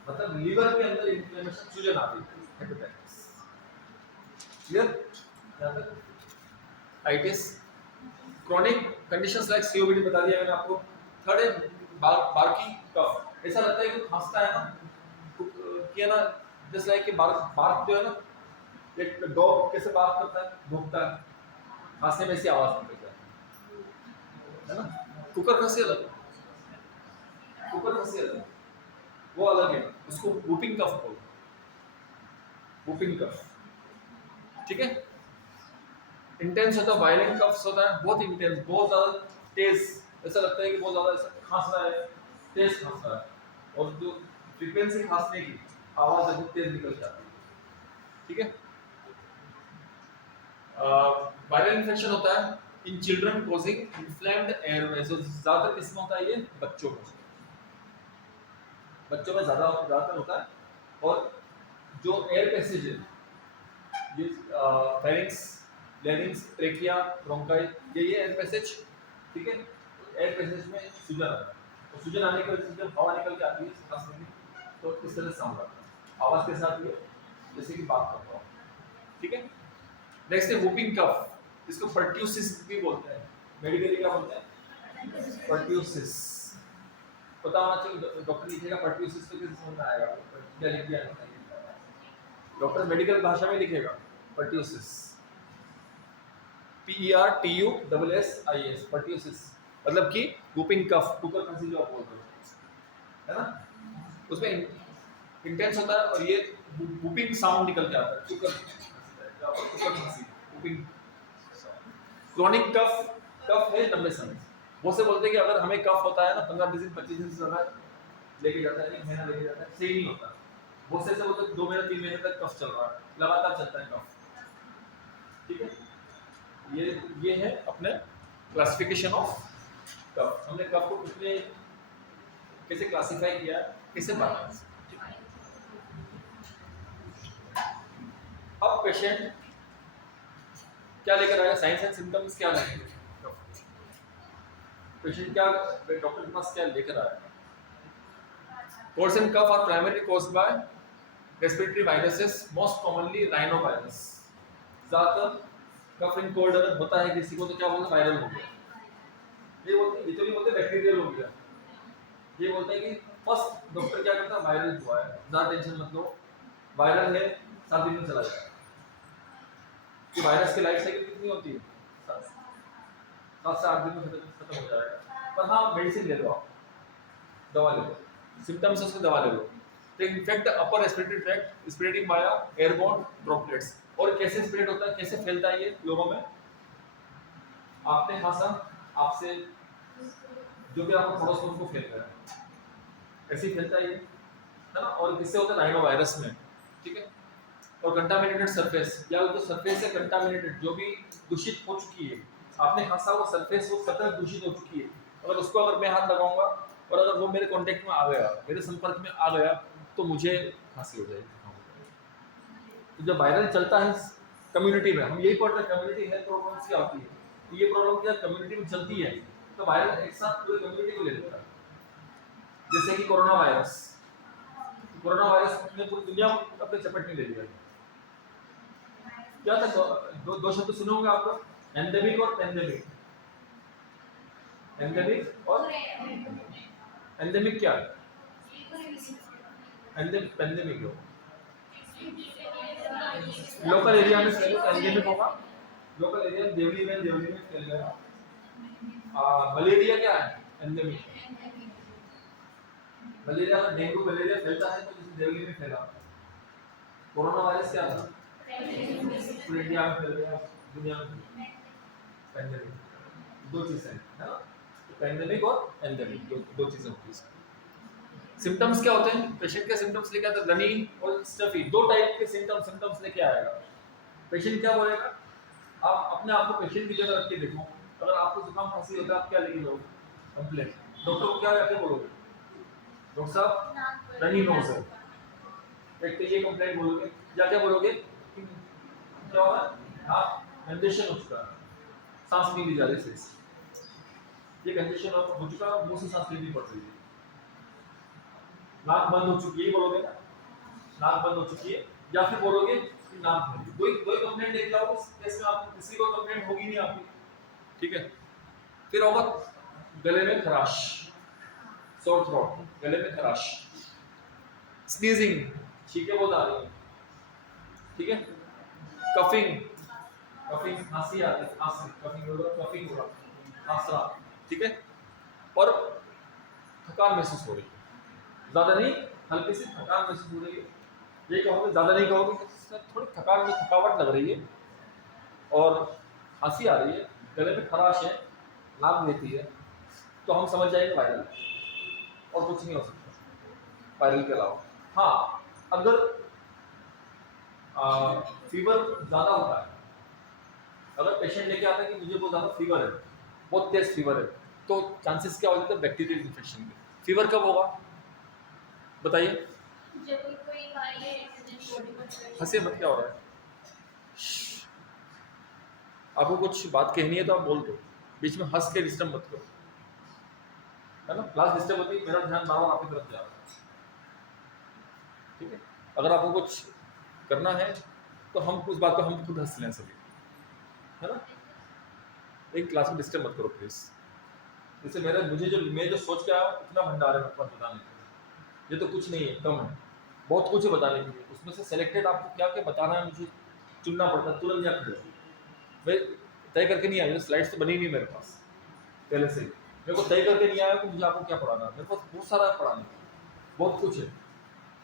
मतलब लीवर के अंदर इन्फ्लेमेशन, सूजन आती है, हेपेटाइटिस, क्लियर, यहां तक itis. Chronic conditions like COPD बता दिया मैंने आपको। थर्ड है बार्की कफ, ऐसा लगता है कि खांसता है ना, कि है ना, जैसे लाइक कि बार्क जो है ना, एक डॉग कैसे बार्क करता है, भौंकता है, खांसने में ऐसी आवाज निकलती है ना। कुकर खांसी अलग, कुकर खांसी अलग, वो अलग है, उसको वूपिंग कफ बोलते हैं, वूपिंग कफ, ठीक है। इंटेंस होता है, वायलेंट कफ्स होता है, बहुत इंटेंस, बहुत ज्यादा तेज, ऐसा लगता है कि बहुत ज्यादा ऐसा खांस रहा है, तेज खांस रहा है, और जो फ्रीक्वेंसी खांसने की आवाज है बहुत तेज निकल जाती है, ठीक है। वायरल इन्फेक्शन होता है in children causing inflamed Airways, ज्यादातर किसमें होता है, ये बच्चों में, बच्चों में ज्यादातर होता है, और जो एयर पैसेज है, ये फेरिंक्स, लैरिंक्स, ट्रेकिया, ब्रोंकाई, ये एयर पैसेज, ठीक है। एयर पैसेज में सूजन आता है, और सूजन आने की वजह से जब हवा निकल के आती है सांस लेने, तो इस तरह साउंड आता है, आवाज के साथ ये जैसे कि बात करता हूँ, ठीक है। नेक्स्ट है वूपिंग कफ, इसको पर्ट्यूसिस भी बोलते हैं, मेडिकली क्या बोलते हैं, पर्ट्यूसिस, पता होना चाहिए, डॉक्टर लिखेगा पर्ट्यूसिस तो कैसे समझ में आएगा, क्या लिख दिया, डॉक्टर मेडिकल भाषा में लिखेगा पर्ट्यूसिस, PERTUSSIS, पर्ट्यूसिस, मतलब कि वूपिंग कफ, कुकर खांसी जो आप बोलते हो, है ना, उसमें इंटेंस होता है, और ये वूपिंग साउंड निकल के आता है, कुकर खांसी, वूपिंग। क्रॉनिक कफ, कफ है लंबे समय, वो से बोलते हैं कि अगर हमें कफ होता है ना 15-20 दिन 25 दिन से ज्यादा लेके जाता है, 1 महीना लेके जाता है, सही नहीं होता, वो से बोलते हैं 2 महीने 3 महीने तक कफ चल रहा है, लगातार चलता है कफ, ठीक है। ये है अपने क्लासिफिकेशन ऑफ कफ, हमने कफ को कितने कैसे क्लासिफाई किया, कैसे बात। अब पेशेंट क्या लेकर आया, साइंस एंड सिम्टम्स क्या लेंगे, पेशेंट क्या डॉक्टर के पास क्या लेकर आया। Colds and cough are primary caused by respiratory viruses, most commonly rhinovirus, ज्यादातर कफ एंड कोल्ड अगर होता है किसी को तो क्या बोलते हैं, वायरल हो गया, ये बोलते, ये तो नहीं बोलते बैक्टीरियल हो गया, ये बोलते हैं कि फर्स्ट डॉक्टर क्या करता है, वायरल हुआ है, ज्यादा टेंशन मत लो, वायरल है 7 दिन में चला जाएगा, कि वायरस की लाइफ साइकिल कितनी होती है, 7 से 8 दिन में खत्म हो जाएगा, पर हाँ मेडिसिन ले लो, आप दवा ले लो, सिम्टम्स उसकी दवा ले लो, तो infect upper respiratory tract spreading by airborne droplets, और कैसे स्प्रेड होता है, कैसे फैलता है ये लोगों में, आपने खांसा, आपसे जो भी आपको पड़ोस में उनको फैल रहा है, ऐसे ही फैलता है ये, है ना, और किससे होता है, राइनोवायरस में, ठीक है। और कंटामिनेटेड सरफेस, या जो सरफेस है कंटामिनेटेड, जो भी दूषित हो चुकी है, आपने खांसा वो सरफेस, वो सतह दूषित हो चुकी है, अगर उसको अगर मैं हाथ लगाऊंगा और अगर वो मेरे कांटेक्ट में आ गया, मेरे संपर्क में आ गया, तो मुझे खांसी हो जाएगी। तो जब वायरल चलता है कम्युनिटी में, हम यही पढ़ रहे हैं कम्युनिटी हेल्थ प्रॉब्लम्स क्या होती है, तो ये प्रॉब्लम क्या कम्युनिटी में चलती है, तो वायरल एक साथ पूरे कम्युनिटी को ले लेता है, जैसे कि कोरोना वायरस, कोरोना वायरस ने पूरी दुनिया को अपने चपेट में ले लिया। क्या था? दो शब्द सुने होंगे आपको, एंडेमिक और पेंडेमिक। एंडेमिक और एंडेमिक क्या है? पेंडेमिक हो लोकल एरिया में एंडेमिक होगा, लोकल एरिया देवली में फैल गया। मलेरिया क्या है? एंडेमिक। मलेरिया, डेंगू मलेरिया फैलता है तो जैसे देवली में फैला। कोरोना वायरस क्या था? पूरे इंडिया में फैल गया, दुनिया में। पेंडेमिक दो चीजें हैं ना, पेंडेमिक और एंडेमिक दो चीजें होती हैं। सिम्टम्स क्या होते हैं? पेशेंट के सिम्टम्स लेके आता है रनी और स्टफी, दो टाइप के सिम्टम्स लेके आएगा। पेशेंट क्या बोलेगा? आप अपने आप को पेशेंट की जगह रख के देखो, अगर आपको जुकाम खांसी होता है आप क्या लेके जाओगे? कंप्लेंट। डॉक्टर को क्या कहते बोलोगे? डॉक्टर साहब रनी नोज है, एक तो ये कंप्लेंट बोलोगे, या क्या बोलोगे? क्या होगा? हाँ, कंजेशन हो चुका है, सांस नहीं ली जा रही सही से, ये कंजेशन हो चुका है, मुंह से सांस लेनी पड़ रही है, नाक बंद हो चुकी है, बोलोगे ना, नाक बंद हो चुकी है, या फिर बोलोगे कि नाक बंद। दो ही कंप्लेंट देख लो, उस केस में आपको किसी को कंप्लेंट होगी नहीं आपकी, ठीक है। फिर होगा गले में खराश, सोर थ्रोट, गले में खराश, स्नीजिंग, छींके बहुत आ रही है, ठीक है, कफिंग, खांसी आ रही है, कफिंग होगा, खांसना, ठीक है, और थकान महसूस हो रही है, ज्यादा नहीं, हल्की सी थकान महसूस हो रही है, ये कहोगे, ज्यादा नहीं कहोगे, थोड़ी थकान में थकावट लग रही है और खांसी आ रही है, गले में खराश है, नाक बहती है, तो हम समझ जाएंगे वायरल, और कुछ नहीं हो सकता वायरल के अलावा। हाँ, अगर फीवर ज्यादा होता है, अगर पेशेंट लेके आता है कि मुझे बहुत ज्यादा फीवर है, बहुत तेज फीवर है, तो चांसेस क्या हो जाते हैं बैक्टीरियल इन्फेक्शन के। फीवर कब होगा बताइए? हंसे मत, क्या हो रहा है? आपको कुछ बात कहनी है तो आप बोल दो, बीच में हंस के डिस्टर्ब मत करो, है ना, क्लास डिस्टर्ब होती है, मेरा ध्यान बार बार आपकी तरफ जा रहा है, ठीक है। अगर आपको कुछ करना है तो हम उस बात को हम खुद हंस लें सभी, है ना, एक क्लास में डिस्टर्ब मत करो प्लीज। जैसे मैं जो सोच के आया इतना भंडार है मतलब बताने के, ये तो कुछ नहीं है, कम है, बहुत कुछ है बताने के लिए, उसमें से सेलेक्टेड आपको क्या क्या बताना है मुझे चुनना पड़ता है, तुरंत या खड़े मैं तय करके नहीं आया, स्लाइड्स तो बनी नहीं मेरे पास पहले से, मेरे को तय करके नहीं आया कि मुझे आपको क्या पढ़ाना है, मेरे पास बहुत सारा पढ़ाने का, बहुत कुछ है,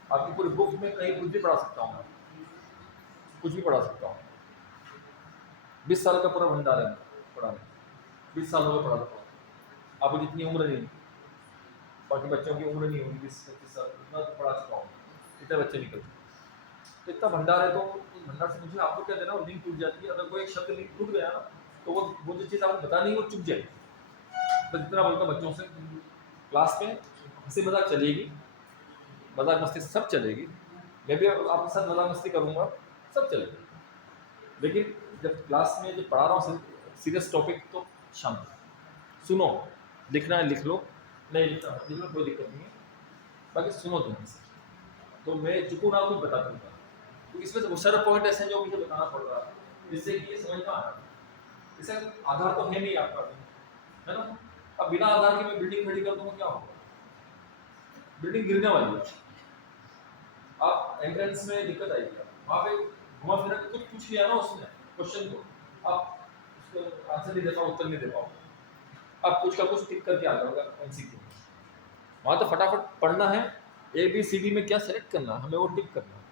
आपकी पूरी बुक में कहीं कुछ भी पढ़ा सकता हूँ, कुछ भी पढ़ा सकता हूँ, 20 साल का पूरा भंडार है पढ़ाने, 20 साल हो गए पढ़ाता हूँ, आपको जितनी उम्र नहीं, बाकी बच्चों की उम्र नहीं होगी 20-25 साल, इतना पढ़ा चुका हूँ, इतने बच्चे निकलते, तो इतना भंडार है, तो उस भंडार से मुझे आपको क्या देना, वो लिंक टूट जाती है, अगर कोई एक शब्द लिंक टूट गया ना तो वो जो चीज़ आपको बतानी है वो चुप जाएगी। तो जितना बोलता बच्चों से क्लास में हंसी मजाक चलेगी, मजाक मस्ती सब चलेगी, मैं भी आपके साथ मजाक मस्ती करूँगा, सब चलेगा, लेकिन जब क्लास में जब पढ़ा रहा हूँ सीरियस टॉपिक तो शांत सुनो, लिखना है लिख लो, नहीं लिखना लिख लो, कोई दिक्कत नहीं है, बाकी सुनो ध्यान से, तो मैं चुकू ना कुछ बता दूंगा, तो इसमें से बहुत सारे पॉइंट ऐसे हैं जो मुझे बताना पड़ रहा है जिससे कि ये समझ में आ रहा है, इसका आधार तो है नहीं आपका, है ना, अब बिना आधार के मैं बिल्डिंग खड़ी कर दूंगा क्या होगा, बिल्डिंग गिरने वाली है, आप एंट्रेंस में दिक्कत आएगी, वहाँ पे घुमा फिरा के कुछ पूछ लिया ना उसने क्वेश्चन को, आप उसको आंसर नहीं दे पाओ, उत्तर नहीं दे पाओ, आप कुछ का कुछ टिक करके आ जाओगे एमसीक्यू, वहाँ तो फटाफट पढ़ना है, ABCD में क्या सेलेक्ट करना है हमें वो टिक करना है,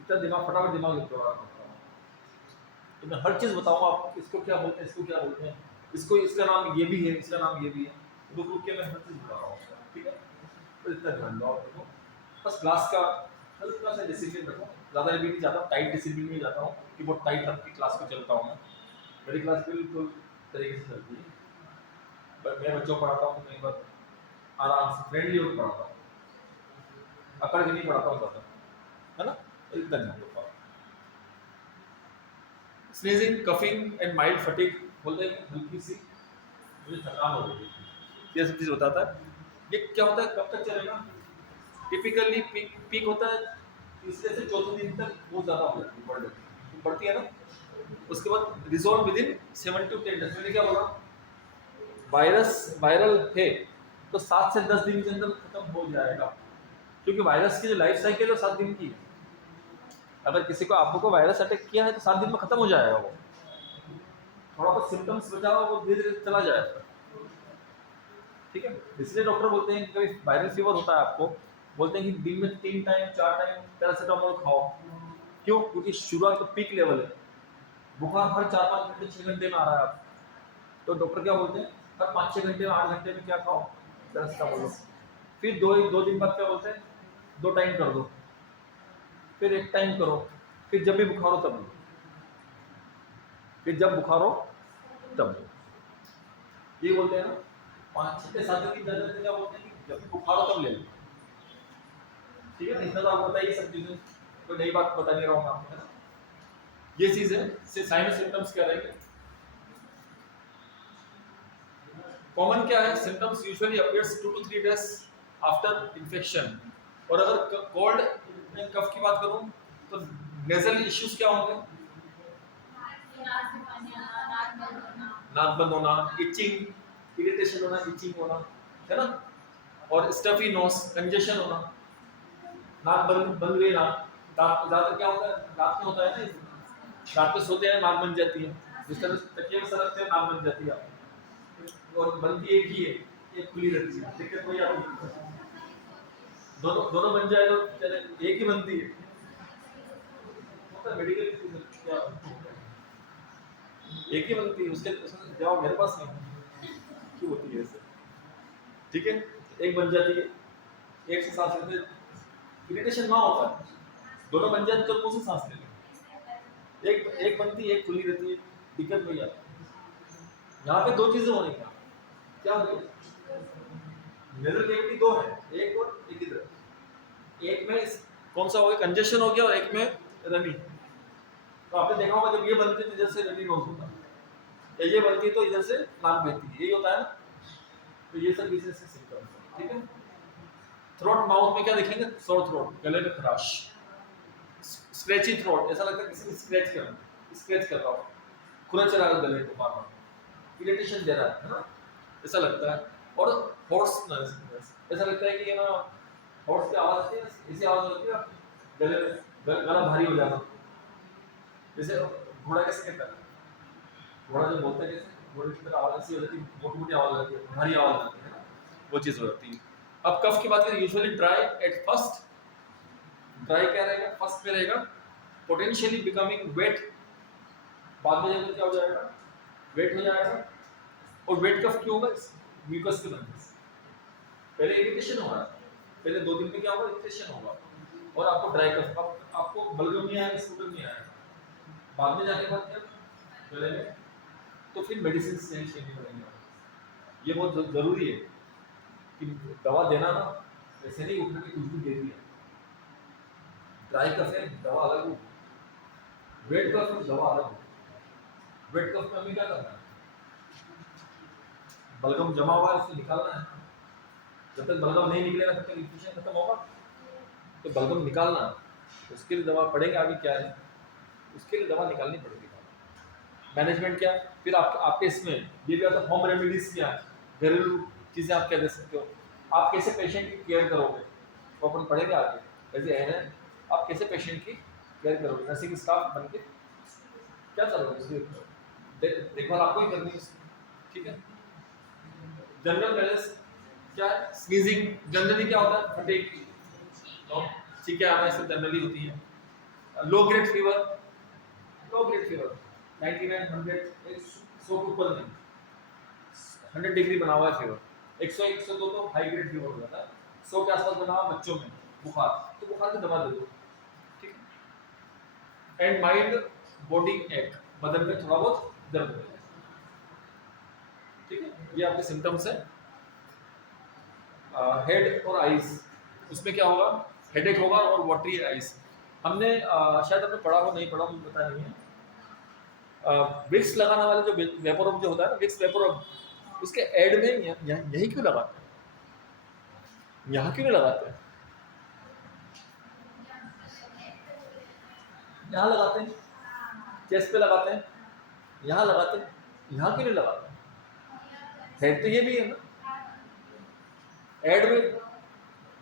इतना दिमाग फटाफट दिमाग लगता है, तो मैं हर चीज़ बताऊंगा आपको, इसको क्या बोलते हैं, इसको क्या बोलते हैं, इसको इसका नाम ये भी है, इसका नाम ये भी है, रुक रुक के मैं हर चीज़ बता रहा हूँ, ठीक है, तो इतना ध्यान दो आप देखो, बस क्लास का हल्का सा डिसिप्लिन रखो, ज़्यादा भी नहीं जाता हूँ, टाइट डिसिप्लिन में जाता हूँ कि बहुत टाइट आपकी क्लास को चलता हूँ मैं, मेरी क्लास बिल्कुल तरीके से चलती है, पर मैं बच्चों को पढ़ाता हूँ कई बार आराम से फ्रेंडली होकर पढ़ाता हूँ, अकड़ के नहीं पढ़ाता हूँ ज़्यादा, है ना, इतना ध्यान रखो। Sneezing, coughing and mild fatigue, बोलते हैं हल्की सी मुझे थकान हो रही है, ये सब चीज़ बताता है, ये क्या होता है, कब तक चलेगा, टिपिकली पीक होता है तीसरे से चौथे दिन तक बहुत ज़्यादा हो जाती है, बढ़ती है ना। उसके बाद resolve with in 7 to 10 days. मैंने क्या बोला, वायरल है तो 7 से 10 दिन के अंदर खत्म हो जाएगा, क्योंकि वायरस की जो लाइफ साइकिल है 7 दिन की है। अगर किसी को आपको वायरस अटैक किया है तो 7 दिन में खत्म हो जाएगा वो। थोड़ा बहुत सिम्टम्स बचा हुआ वो धीरे धीरे चला जाएगा, ठीक है। इसलिए डॉक्टर बोलते हैं कि कभी वायरल फीवर होता है आपको, बोलते हैं कि दिन में 3 टाइम 4 टाइम पैरासीटामोल खाओ। क्यों? क्योंकि शुरुआत तो पीक लेवल है, बुखार हर 4-5 घंटे 6 घंटे में आ रहा है आप, तो डॉक्टर क्या बोलते हैं हर 5-6 घंटे में 8 घंटे में क्या खाओ, पैरासीटामोल। फिर दो दिन बाद क्या बोलते हैं 2 टाइम कर दो, फिर 1 टाइम करो, फिर जब भी बुखार हो तब लो, फिर जब बुखार हो तब लो। ये बोलते हैं ना 5-6 से 7 दिन की दर्द में क्या बोलते हैं कि जब भी बुखार हो तब ले लो, ठीक है। इतना तो आपको पता ही सब चीजें, कोई नई बात बता नहीं रहा हूँ आपको, है ना। ये चीज है। साइन और सिम्टम्स क्या रहेंगे, कॉमन क्या है, symptoms usually appears 2 to 3 days after infection. और अगर कोल्ड एंड कफ की बात करूं तो नेजल इश्यूज क्या होंगे, नाक बंद होना, इचिंग, इरिटेशन होना, इचिंग होना, है ना। और स्टफी नोज, कंजेशन होना, नाक बंद गई ना। ज्यादातर क्या होता है रात में होता है ना, रात में सोते हैं नाक बन जाती है, जिस तरह तकिए में सरकते हैं नाक बन जाती है, और बनती एक ही है, एक खुली रहती है, दिक्कत कोई आती है। दोनों बन जाए तो चले, एक ही बनती है, मेडिकल क्या एक ही बनती है, उसके जवाब मेरे पास नहीं क्यों होती है ऐसे, ठीक है। एक बन जाती है, एक से सांस लेते, इरिटेशन ना होता है, दोनों बन जाते तो मुंह से सांस लेते, एक बनती है एक खुली रहती है, दिक्कत नहीं आती। यहाँ पे 2 चीजें होने का क्या हो रही है, नेजल कैविटी 2 है, एक और एक इधर, एक में कौन सा हो गया कंजेशन हो गया और एक में रनी। तो आपने देखा होगा जब ये बनती है तो इधर से रनी नोज होता है, या ये बनती है तो इधर से नाक बहती है, यही होता है ना। तो ये सब बिजनेस के सिम्टम्स हैं, ठीक है। थ्रोट माउथ में क्या देखेंगे, सोर थ्रोट, गले में खराश, स्क्रैची थ्रोट, ऐसा लगता है किसी ने स्क्रैच कर रहा हो, खुरच रहा है गले को बार-बार, इरिटेशन दे रहा है ना, ऐसा लगता है। और होर्सनेस, ऐसा लगता है कि ये ना हॉर्स की आवाज आती है, ऐसी आवाज होती है गले में, गला भारी हो जाना। जैसे घोड़ा कैसे कहता है, घोड़ा जो बोलता है जैसे घोड़े की तरह आवाज ऐसी हो जाती है, मोटी आवाज आती है, भारी आवाज आती है ना, वो चीज हो जाती है। अब कफ की बात करें, usually dry at first, dry क्या रहेगा, फर्स्ट में रहेगा, पोटेंशियली बिकमिंग वेट, बाद में जाकर क्या हो जाएगा, वेट हो जाएगा। और वेट कफ क्यों होगा, म्यूकस के बनने से। पहले इरिटेशन होगा, पहले 2 दिन में क्या होगा, इरिटेशन होगा, और आपको ड्राई कफ, आपको बलगम नहीं आएगा, स्पूटम नहीं आएगा, बाद में जाने के बाद क्या गले में, तो फिर मेडिसिन चेंज करनी पड़ेगी। ये बहुत जरूरी है कि दवा देना ना ऐसे नहीं उठने की कुछ भी दे दिया, ड्राई कफ है दवा अलग हो, वेट कफ है दवा अलग हो। वेट कफ में हमें क्या करना है, बलगम जमा हुआ है उसको निकालना है, जब तक बलगम नहीं निकलेगा तब तक इन्फेक्शन खत्म होगा, तो बलगम निकालना, उसके लिए दवा पड़ेगी, आगे क्या है उसके लिए दवा निकालनी पड़ेगी। मैनेजमेंट क्या, फिर आपके इसमें ये भी आता है होम रेमेडीज, क्या घरेलू चीज़ें आप क्या दे सकते हो, आप कैसे पेशेंट की केयर करोगे, वो अपन पढ़ेंगे आगे। ऐसे है आप कैसे पेशेंट की केयर करोगे, नर्सिंग स्टाफ बन के क्या करोगे, देखभाल आपको ही करनी है, ठीक है। जनरल मेडिसिन क्या है, स्नीजिंग जनरली क्या होता है, फटीग, ठीक है, आना सब जनरली होती है। लो ग्रेड फीवर 99 100 100 के ऊपर नहीं, 100 डिग्री बना हुआ है फीवर, 101 102 तो हाई ग्रेड फीवर हो जाता है, 100 के आसपास बना हुआ बच्चों में बुखार, तो बुखार की दवा दे दो, ठीक है। एंड माइल्ड बॉडी एक, बदन में थोड़ा बहुत दर्द हो जाए, ठीक है। ये आपके सिम्टम्स है। हेड और आईज, उसमें क्या होगा, हेडेक होगा और वाटरी आईज। हमने शायद हमने पढ़ा हो, नहीं पढ़ा हो मुझे पता नहीं है, विक्स लगाने वाले जो वेपोरब जो होता है ना, विक्स वेपोरब, उसके एड में यही क्यों लगाते हैं, यहाँ क्यों नहीं लगाते हैं, यहाँ लगाते हैं, चेस्ट पे लगाते हैं, यहाँ लगाते हैं, यहाँ क्यों नहीं लगाते? हेड तो ये भी है ना, हेड में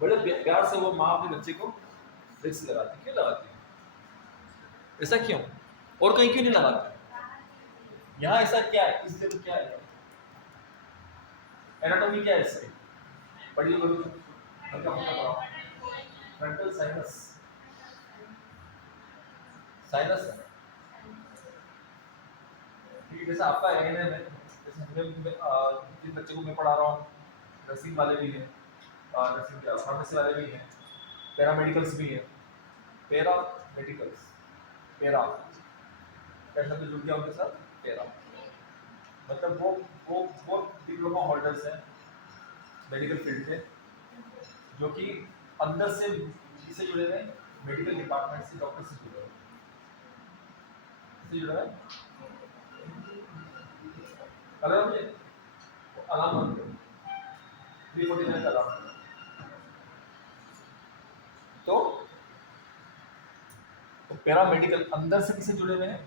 बड़े प्यार से वो माँ अपने बच्चे को विक्स लगाती, क्यों लगाती है? ऐसा क्यों? और कहीं क्यों नहीं लगाते? यहाँ ऐसा क्या है? इस जगह क्या है? एनाटॉमी क्या है इसकी? पढ़िए बोलो, हल्का फुल्का पढ़ाओ। फ्रंटल साइनस, साइनस है ठीक है। जैसे आपका एएनएम है, जैसे जिन बच्चों को मैं पढ़ा रहा हूँ, नर्सिंग वाले भी हैं, नर्सिंग क्या फार्मेसी वाले भी हैं, पैरामेडिकल्स भी हैं। पैरामेडिकल्स, पैरा क्या शब्द जुड़ गया उनके साथ? पैरा, मतलब वो डिप्लोमा होल्डर्स हैं मेडिकल फील्ड के, जो कि अंदर से किससे जुड़े हुए हैं? मेडिकल डिपार्टमेंट से, डॉक्टर से जुड़े हुए हैं। जुड़ा है अलार्म, ये अलार्म बंद करो, 349 का अलार्म। तो पैरामेडिकल अंदर से किससे जुड़े हुए हैं?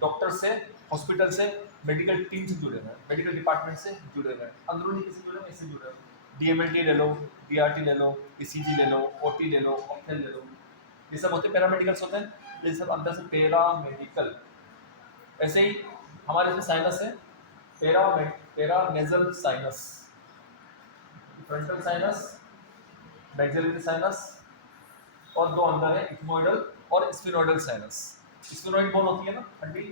डॉक्टर से, हॉस्पिटल से, मेडिकल टीम से जुड़े हुए हैं, मेडिकल डिपार्टमेंट से जुड़े हुए हैं। अंदरूनी किससे जुड़े हुए हैं? इससे जुड़े हुए हैं। डीएमएलटी ले लो, डीआरटी ले लो, ईसीजी ले लो, ओटी ले लो, ऑप्थेल ले लो, ये सब होते हैं पैरामेडिकल्स होते हैं। ये सब अंदर से पैरामेडिकल। ऐसे ही हमारे इसमें साइनस है, paranasal sinus, frontal sinus, maxillary sinus, और दो अंदर है, इथमोइडल और स्फिनोइडल साइनस। स्फिनोइड बोन होती है ना, हड्डी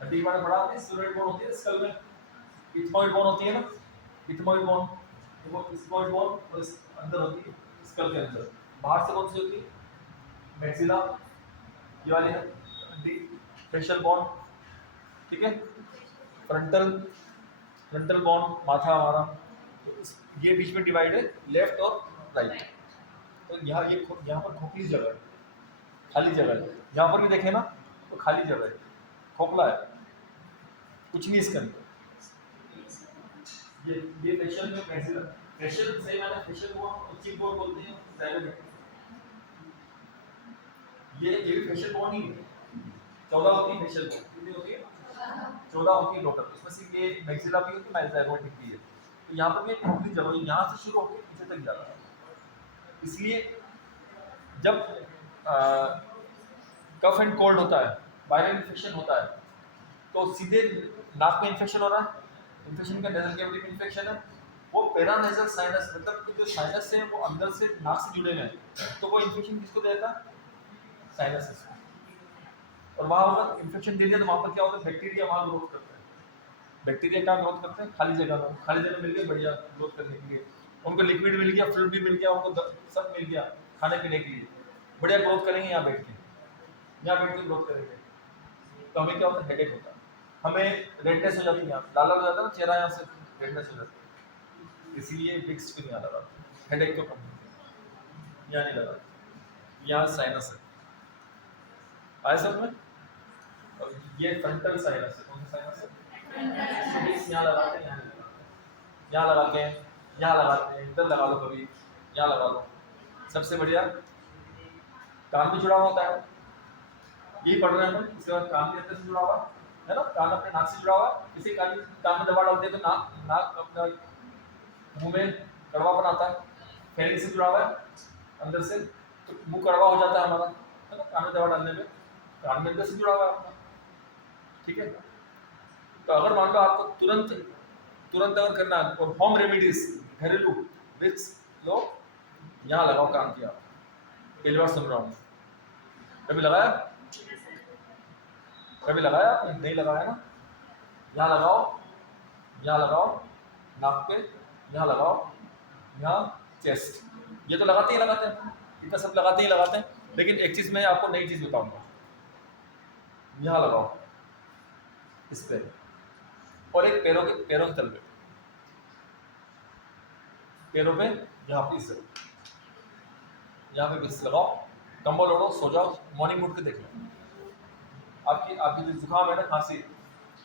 के बारे में पढ़ा आपने, स्फिनोइड बोन होती है स्कल में, इथमोइड बोन होती है ना, इथमोइड बोन, वो स्फिनोइड बोन और अंदर होती है स्कल के अंदर। बाहर से कौन सी होती है? मैक्सिला, ये वाली है हड्डी, फेशियल बोन, ठीक है। फ्रंटल बोन माथा हमारा, तो ये बीच में डिवाइड है लेफ्ट और राइट। तो यहाँ पर खोखली जगह है, खाली जगह है। यहाँ पर भी देखें ना तो खाली जगह है, खोखला है, कुछ नहीं इसके अंदर। ये फेशियल में मैक्सिलर, फेशियल से मैंने फेशियल बोन, चिप बोन बोलते हैं साइलेंट। ये फेशियल बोन ही है, 14 होती है फेशियल बोन, कितनी होती है? 14 होती है टोटल। उसमें से ये मैक्सिला भी होती है, जाइगोटिक भी है। तो यहाँ पर भी खोखली जगह है, यहाँ से शुरू होकर पीछे तक जा रहा है। इसलिए जब कफ एंड कोल्ड होता है, वायरल इन्फेक्शन होता है, तो सीधे नाक में इन्फेक्शन हो रहा है, इन्फेक्शन का नेजल कैविटी में इन्फेक्शन है, वो पैरानेजल साइनस, मतलब जो साइनस है वो अंदर से नाक से जुड़े हुए हैं, तो वो इन्फेक्शन किसको देता है? साइनस को। और वहाँ अगर इन्फेक्शन दे दिया तो वहाँ पर क्या होता है? बैक्टीरिया वहाँ ग्रोथ करते हैं। बैक्टीरिया क्या ग्रोथ करते हैं? खाली जगह में, खाली जगह मिल गई बढ़िया ग्रोथ करने के लिए, उनको लिक्विड मिल गया, फ्लूइड भी मिल गया, उनको सब मिल गया खाने पीने के लिए, बढ़िया ग्रोथ करेंगे यहाँ बैठ के, यहाँ बैठ के ग्रोथ करेंगे। तो हमें क्या होता है? हेडेक होता है, हमें रेडनेस हो जाती है, यहाँ लाल हो जाता है ना चेहरा, यहाँ से रेडनेस हो जाती है। इसीलिए विक्स भी नहीं लगा, हेडेक को कम यहाँ नहीं लगा, यहाँ साइनस है। आए सब में? और ये फ्रंटल साइनस है, कौन सा साइनस है? यहाँ लगाते हैं, यहाँ लगाते हैं, यहाँ लगाते हैं, इधर लगा लो, कभी यहाँ लगा लो। सबसे बढ़िया कान भी जुड़ा हुआ होता है, यही पढ़ रहे हैं हम। इसके बाद कान भी अंदर से जुड़ा हुआ है ना, कान अपने नाक से जुड़ा हुआ, इसे कान में दबा डालते हैं तो नाक अपना मुंह में कड़वापन आता है, फेरिंग से जुड़ा हुआ है अंदर से, तो मुंह कड़वा हो जाता है हमारा, है ना, कान में दवा डालने में, कान में अंदर से जुड़ा हुआ है अपना, ठीक है। तो अगर मान लो आपको तुरंत अगर करना है तो होम रेमेडीज, घरेलू विक्स लो, यहाँ लगाओ कान की। आप पहली बार सुन रहा हूँ, कभी लगाया? कभी लगाया? नहीं लगाया ना? यहाँ लगाओ, यहाँ लगाओ नाक पे, यहाँ लगाओ, यहाँ चेस्ट, ये तो लगाते ही लगाते हैं, इतना सब लगाते ही लगाते हैं। लेकिन एक चीज़ मैं आपको नई चीज़ बताऊंगा, यहाँ लगाओ इस पे, और एक पैरों के तल पे, पैरों पे यहाँ पे इस यहाँ पे विक्स लगाओ, कंबल ओढ़ो, सो जाओ, मॉर्निंग उठ के देख लो, आपकी जो जुकाम है ना, खांसी,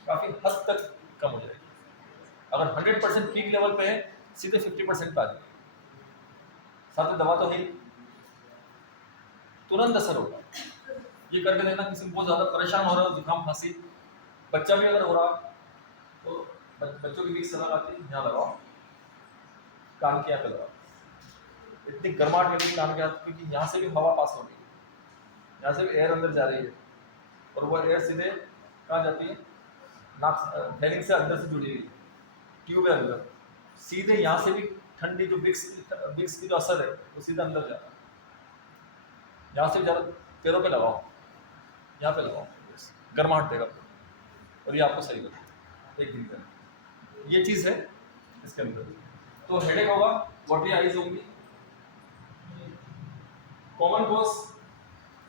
काफ़ी हद तक कम हो जाएगी। अगर 100% पीक लेवल पे है, सीधे 50% पे आ जाएगी। साथ में दवा तो है, तुरंत असर होगा, ये करके देखना, किसी को बहुत ज़्यादा परेशान हो रहा है, जुकाम खांसी, बच्चा भी अगर हो रहा तो बच्चों की विक्स अलग आती है, यहाँ लगाओ, कान के यहाँ पे लगाओ, इतनी गर्माहट मिलेगी कान के हाथ, क्योंकि यहाँ से भी हवा पास हो रही है, यहाँ से भी एयर अंदर जा रही है, और वो एयर सीधे कहाँ जाती है, नाक फेरिंग से अंदर से जुड़ी हुई है, ट्यूब है अंदर, सीधे यहाँ से भी ठंडी जो विक्स की जो असर है वो सीधा अंदर जाता है। यहाँ से ज़्यादा पैरों पे लगाओ, यहाँ पे लगाओ, गर्माहट देगा और ये आपको सही लगेगा एक दिन का। ये चीज़ है इसके अंदर। तो हेडेक होगा, वाटरी आइज होंगी। कॉमन कॉज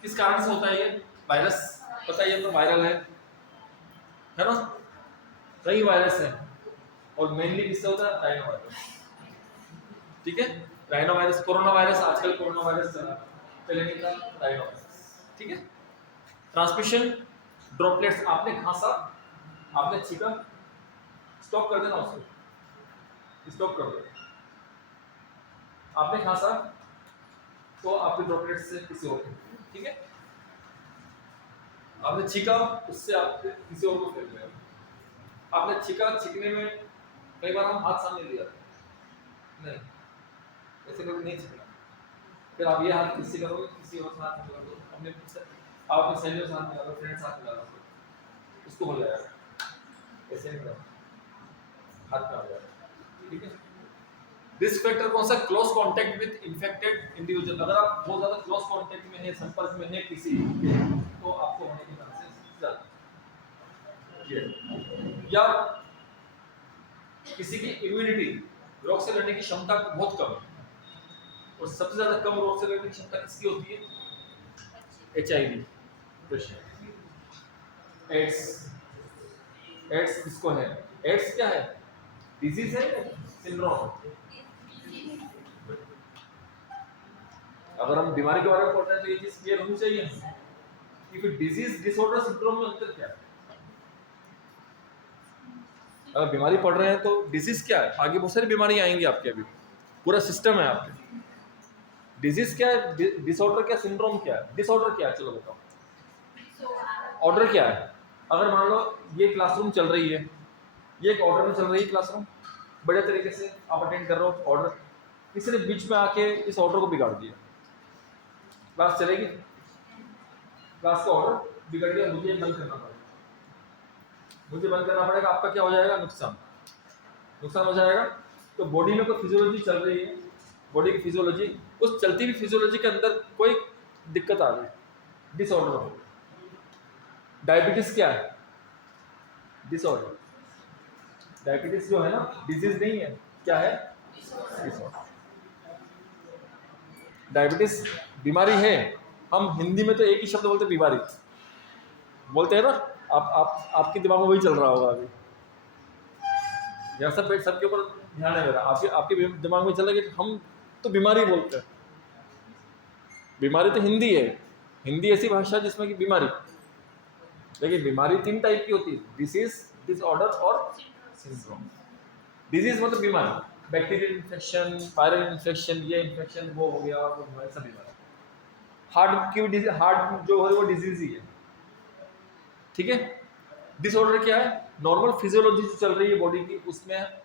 किस कारण से होता है? ये वायरस, पता है ये तो वायरल है ना, कई वायरस है, और मेनली किससे होता है? Rhino virus. ठीक है, राइनो वायरस, कोरोना वायरस, आजकल कोरोना वायरस चला, पहले नहीं था राइनो वायरस। ठीक है, ट्रांसमिशन ड्रॉपलेट्स, आपने खांसा, आपने छींका, स्टॉप कर देना उसको, स्टॉप कर दो। आपने खांसा तो आपके ड्रॉपलेट्स से किसी और को, ठीक है, आपने छींका उससे आप किसी और को फैल गया। आपने छींका, छींकने में कई बार हम हाथ सामने लिया नहीं, ऐसे कभी नहीं छींकना, फिर आप ये हाथ किसी करोगे, किसी और हाथ में लगा दो, अपने आप अपने सहेलियों के साथ में लगा दो, फ्रेंड्स साथ में लगा दो, उसको हो जाएगा, ऐसे नहीं करो, हाथ में आ जाएगा। ठीक है, रिस्क फैक्टर कौन सा? Close contact with infected individual. अगर आप बहुत ज्यादा क्लोज कांटेक्ट में है, संपर्क में है किसी के, तो आपको होने के चांसेस ज्यादा। या किसी की इम्यूनिटी, रोग से लड़ने की क्षमता बहुत कम है, और सबसे ज्यादा कम रोग से लड़ने की क्षमता किसकी होती है? HIV patient, ads. एड्स किसको है? एड्स क्या है? डिजीज है, सिंड्रोम। अगर हम बीमारी के बारे में पढ़ रहे हैं तो ये चीज क्लियर होनी चाहिए कि फिर डिजीज, डिसऑर्डर, सिंड्रोम में अंतर क्या है। अगर बीमारी पढ़ रहे हैं तो डिजीज क्या है? आगे बहुत सारी बीमारियां आएंगी आपके, अभी पूरा सिस्टम है आपके। डिजीज क्या है, डिसऑर्डर क्या, सिंड्रोम क्या है? डिसऑर्डर क्या है, चलो बताओ। ऑर्डर क्या है? अगर मान लो ये क्लासरूम चल रही है, ये एक ऑर्डर में चल रही है क्लासरूम, बड़े तरीके से आप अटेंड कर रहे हो ऑर्डर, किसी ने बीच में आके इस ऑर्डर को बिगाड़ दिया, क्लास चलेगी? क्लास का ऑर्डर बिगड़ गया, मुझे बंद करना पड़ेगा, मुझे बंद करना पड़ेगा, आपका क्या हो जाएगा? नुकसान, नुकसान हो जाएगा। तो बॉडी में कोई फिजियोलॉजी चल रही है, बॉडी की फिजियोलॉजी, उस चलती हुई फिजियोलॉजी के अंदर कोई दिक्कत आ गई, डिसऑर्डर हो। डायबिटीज क्या है? डिसऑर्डर। डायबिटीज जो है ना, डिजीज नहीं है, क्या है? डिसऑर्डर। डायबिटीज बीमारी है, हम हिंदी में तो एक ही शब्द बोलते हैं, बीमारी बोलते हैं ना। आपके दिमाग में वही चल रहा होगा अभी, यहाँ सबके ऊपर ध्यान है मेरा, आपके दिमाग में चल रहा है कि हम तो बीमारी बोलते हैं। बीमारी तो हिंदी है, हिंदी ऐसी भाषा जिसमें कि बीमारी, लेकिन बीमारी 3 टाइप की होती है, डिसीज, डिसऑर्डर और सिंड्रोम। डिजीज मतलब बीमारी, बैक्टीरियल इन्फेक्शन, वायरल इन्फेक्शन, ये इन्फेक्शन, वो हो गया, वो बीमारी, सब बीमारी। हार्ट की, हार्ट जो है वो डिजीज ही है। ठीक है, डिसऑर्डर क्या है? नॉर्मल फिजियोलॉजी जो चल रही है बॉडी की, उसमें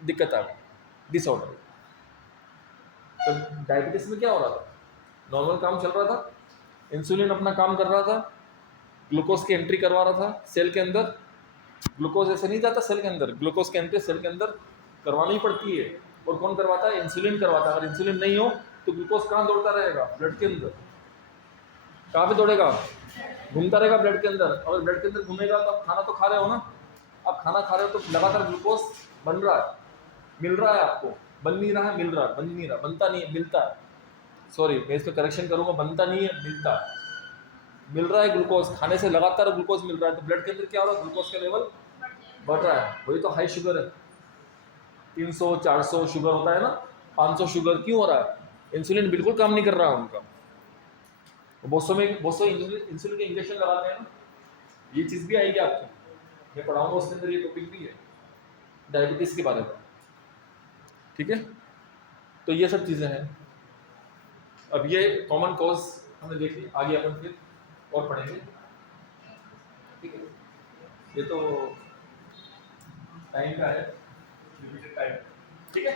दिक्कत आ गई, डिसऑर्डर। तो डायबिटीज में क्या हो रहा था? नॉर्मल काम चल रहा था, इंसुलिन अपना काम कर रहा था, ग्लूकोज की एंट्री करवा रहा था सेल के अंदर। ग्लूकोज ऐसे नहीं जाता सेल के अंदर, ग्लूकोज की एंट्री सेल के अंदर करवानी पड़ती है, और कौन करवाता है? इंसुलिन करवाता है। अगर इंसुलिन नहीं हो तो ग्लूकोज कहाँ दौड़ता रहेगा? ब्लड के अंदर। कहाँ पे दौड़ेगा? घूमता रहेगा ब्लड के अंदर। अगर ब्लड के अंदर घूमेगा तो आप खाना तो खा रहे हो ना, आप खाना खा रहे हो तो लगातार ग्लूकोज बन रहा है, मिल रहा है आपको, बन नहीं रहा है, मिल रहा है, बन नहीं रहा, बनता नहीं है, मिलता है, सॉरी मैं इस पर करेक्शन करूंगा, बनता नहीं है, मिलता है, मिल रहा है ग्लूकोज, खाने से लगातार ग्लूकोज मिल रहा है, तो ब्लड के अंदर क्या हो रहा है? ग्लूकोज का लेवल बढ़ रहा है, वही तो हाई शुगर है, 300 400 शुगर होता है ना, 500 शुगर क्यों हो रहा है? इंसुलिन बिल्कुल काम नहीं कर रहा है उनका। बहुत सौ इंसुलिन के इंजेक्शन लगाते हैं ना, ये चीज़ भी आएगी आपको, मैं पढ़ाऊंगा उसके अंदर, ये टॉपिक भी है डायबिटीज़ के बारे में। ठीक है, तो ये सब चीज़ें हैं। अब ये कॉमन कॉज हमने देख ली, आगे अपन फिर और पढ़ेंगे, ठीक है। ये तो टाइम का है, लिमिटेड टाइम, ठीक है।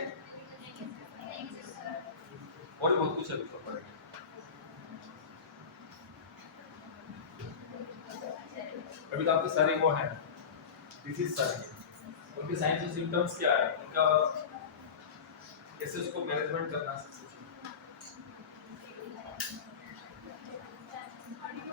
और भी बहुत कुछ है उसको पढ़ेंगे। अभी तो आपकी सारी वो है डिजीज सारी, उनके साइंस और सिम्टम्स क्या है, उनका कैसे उसको मैनेजमेंट करना है।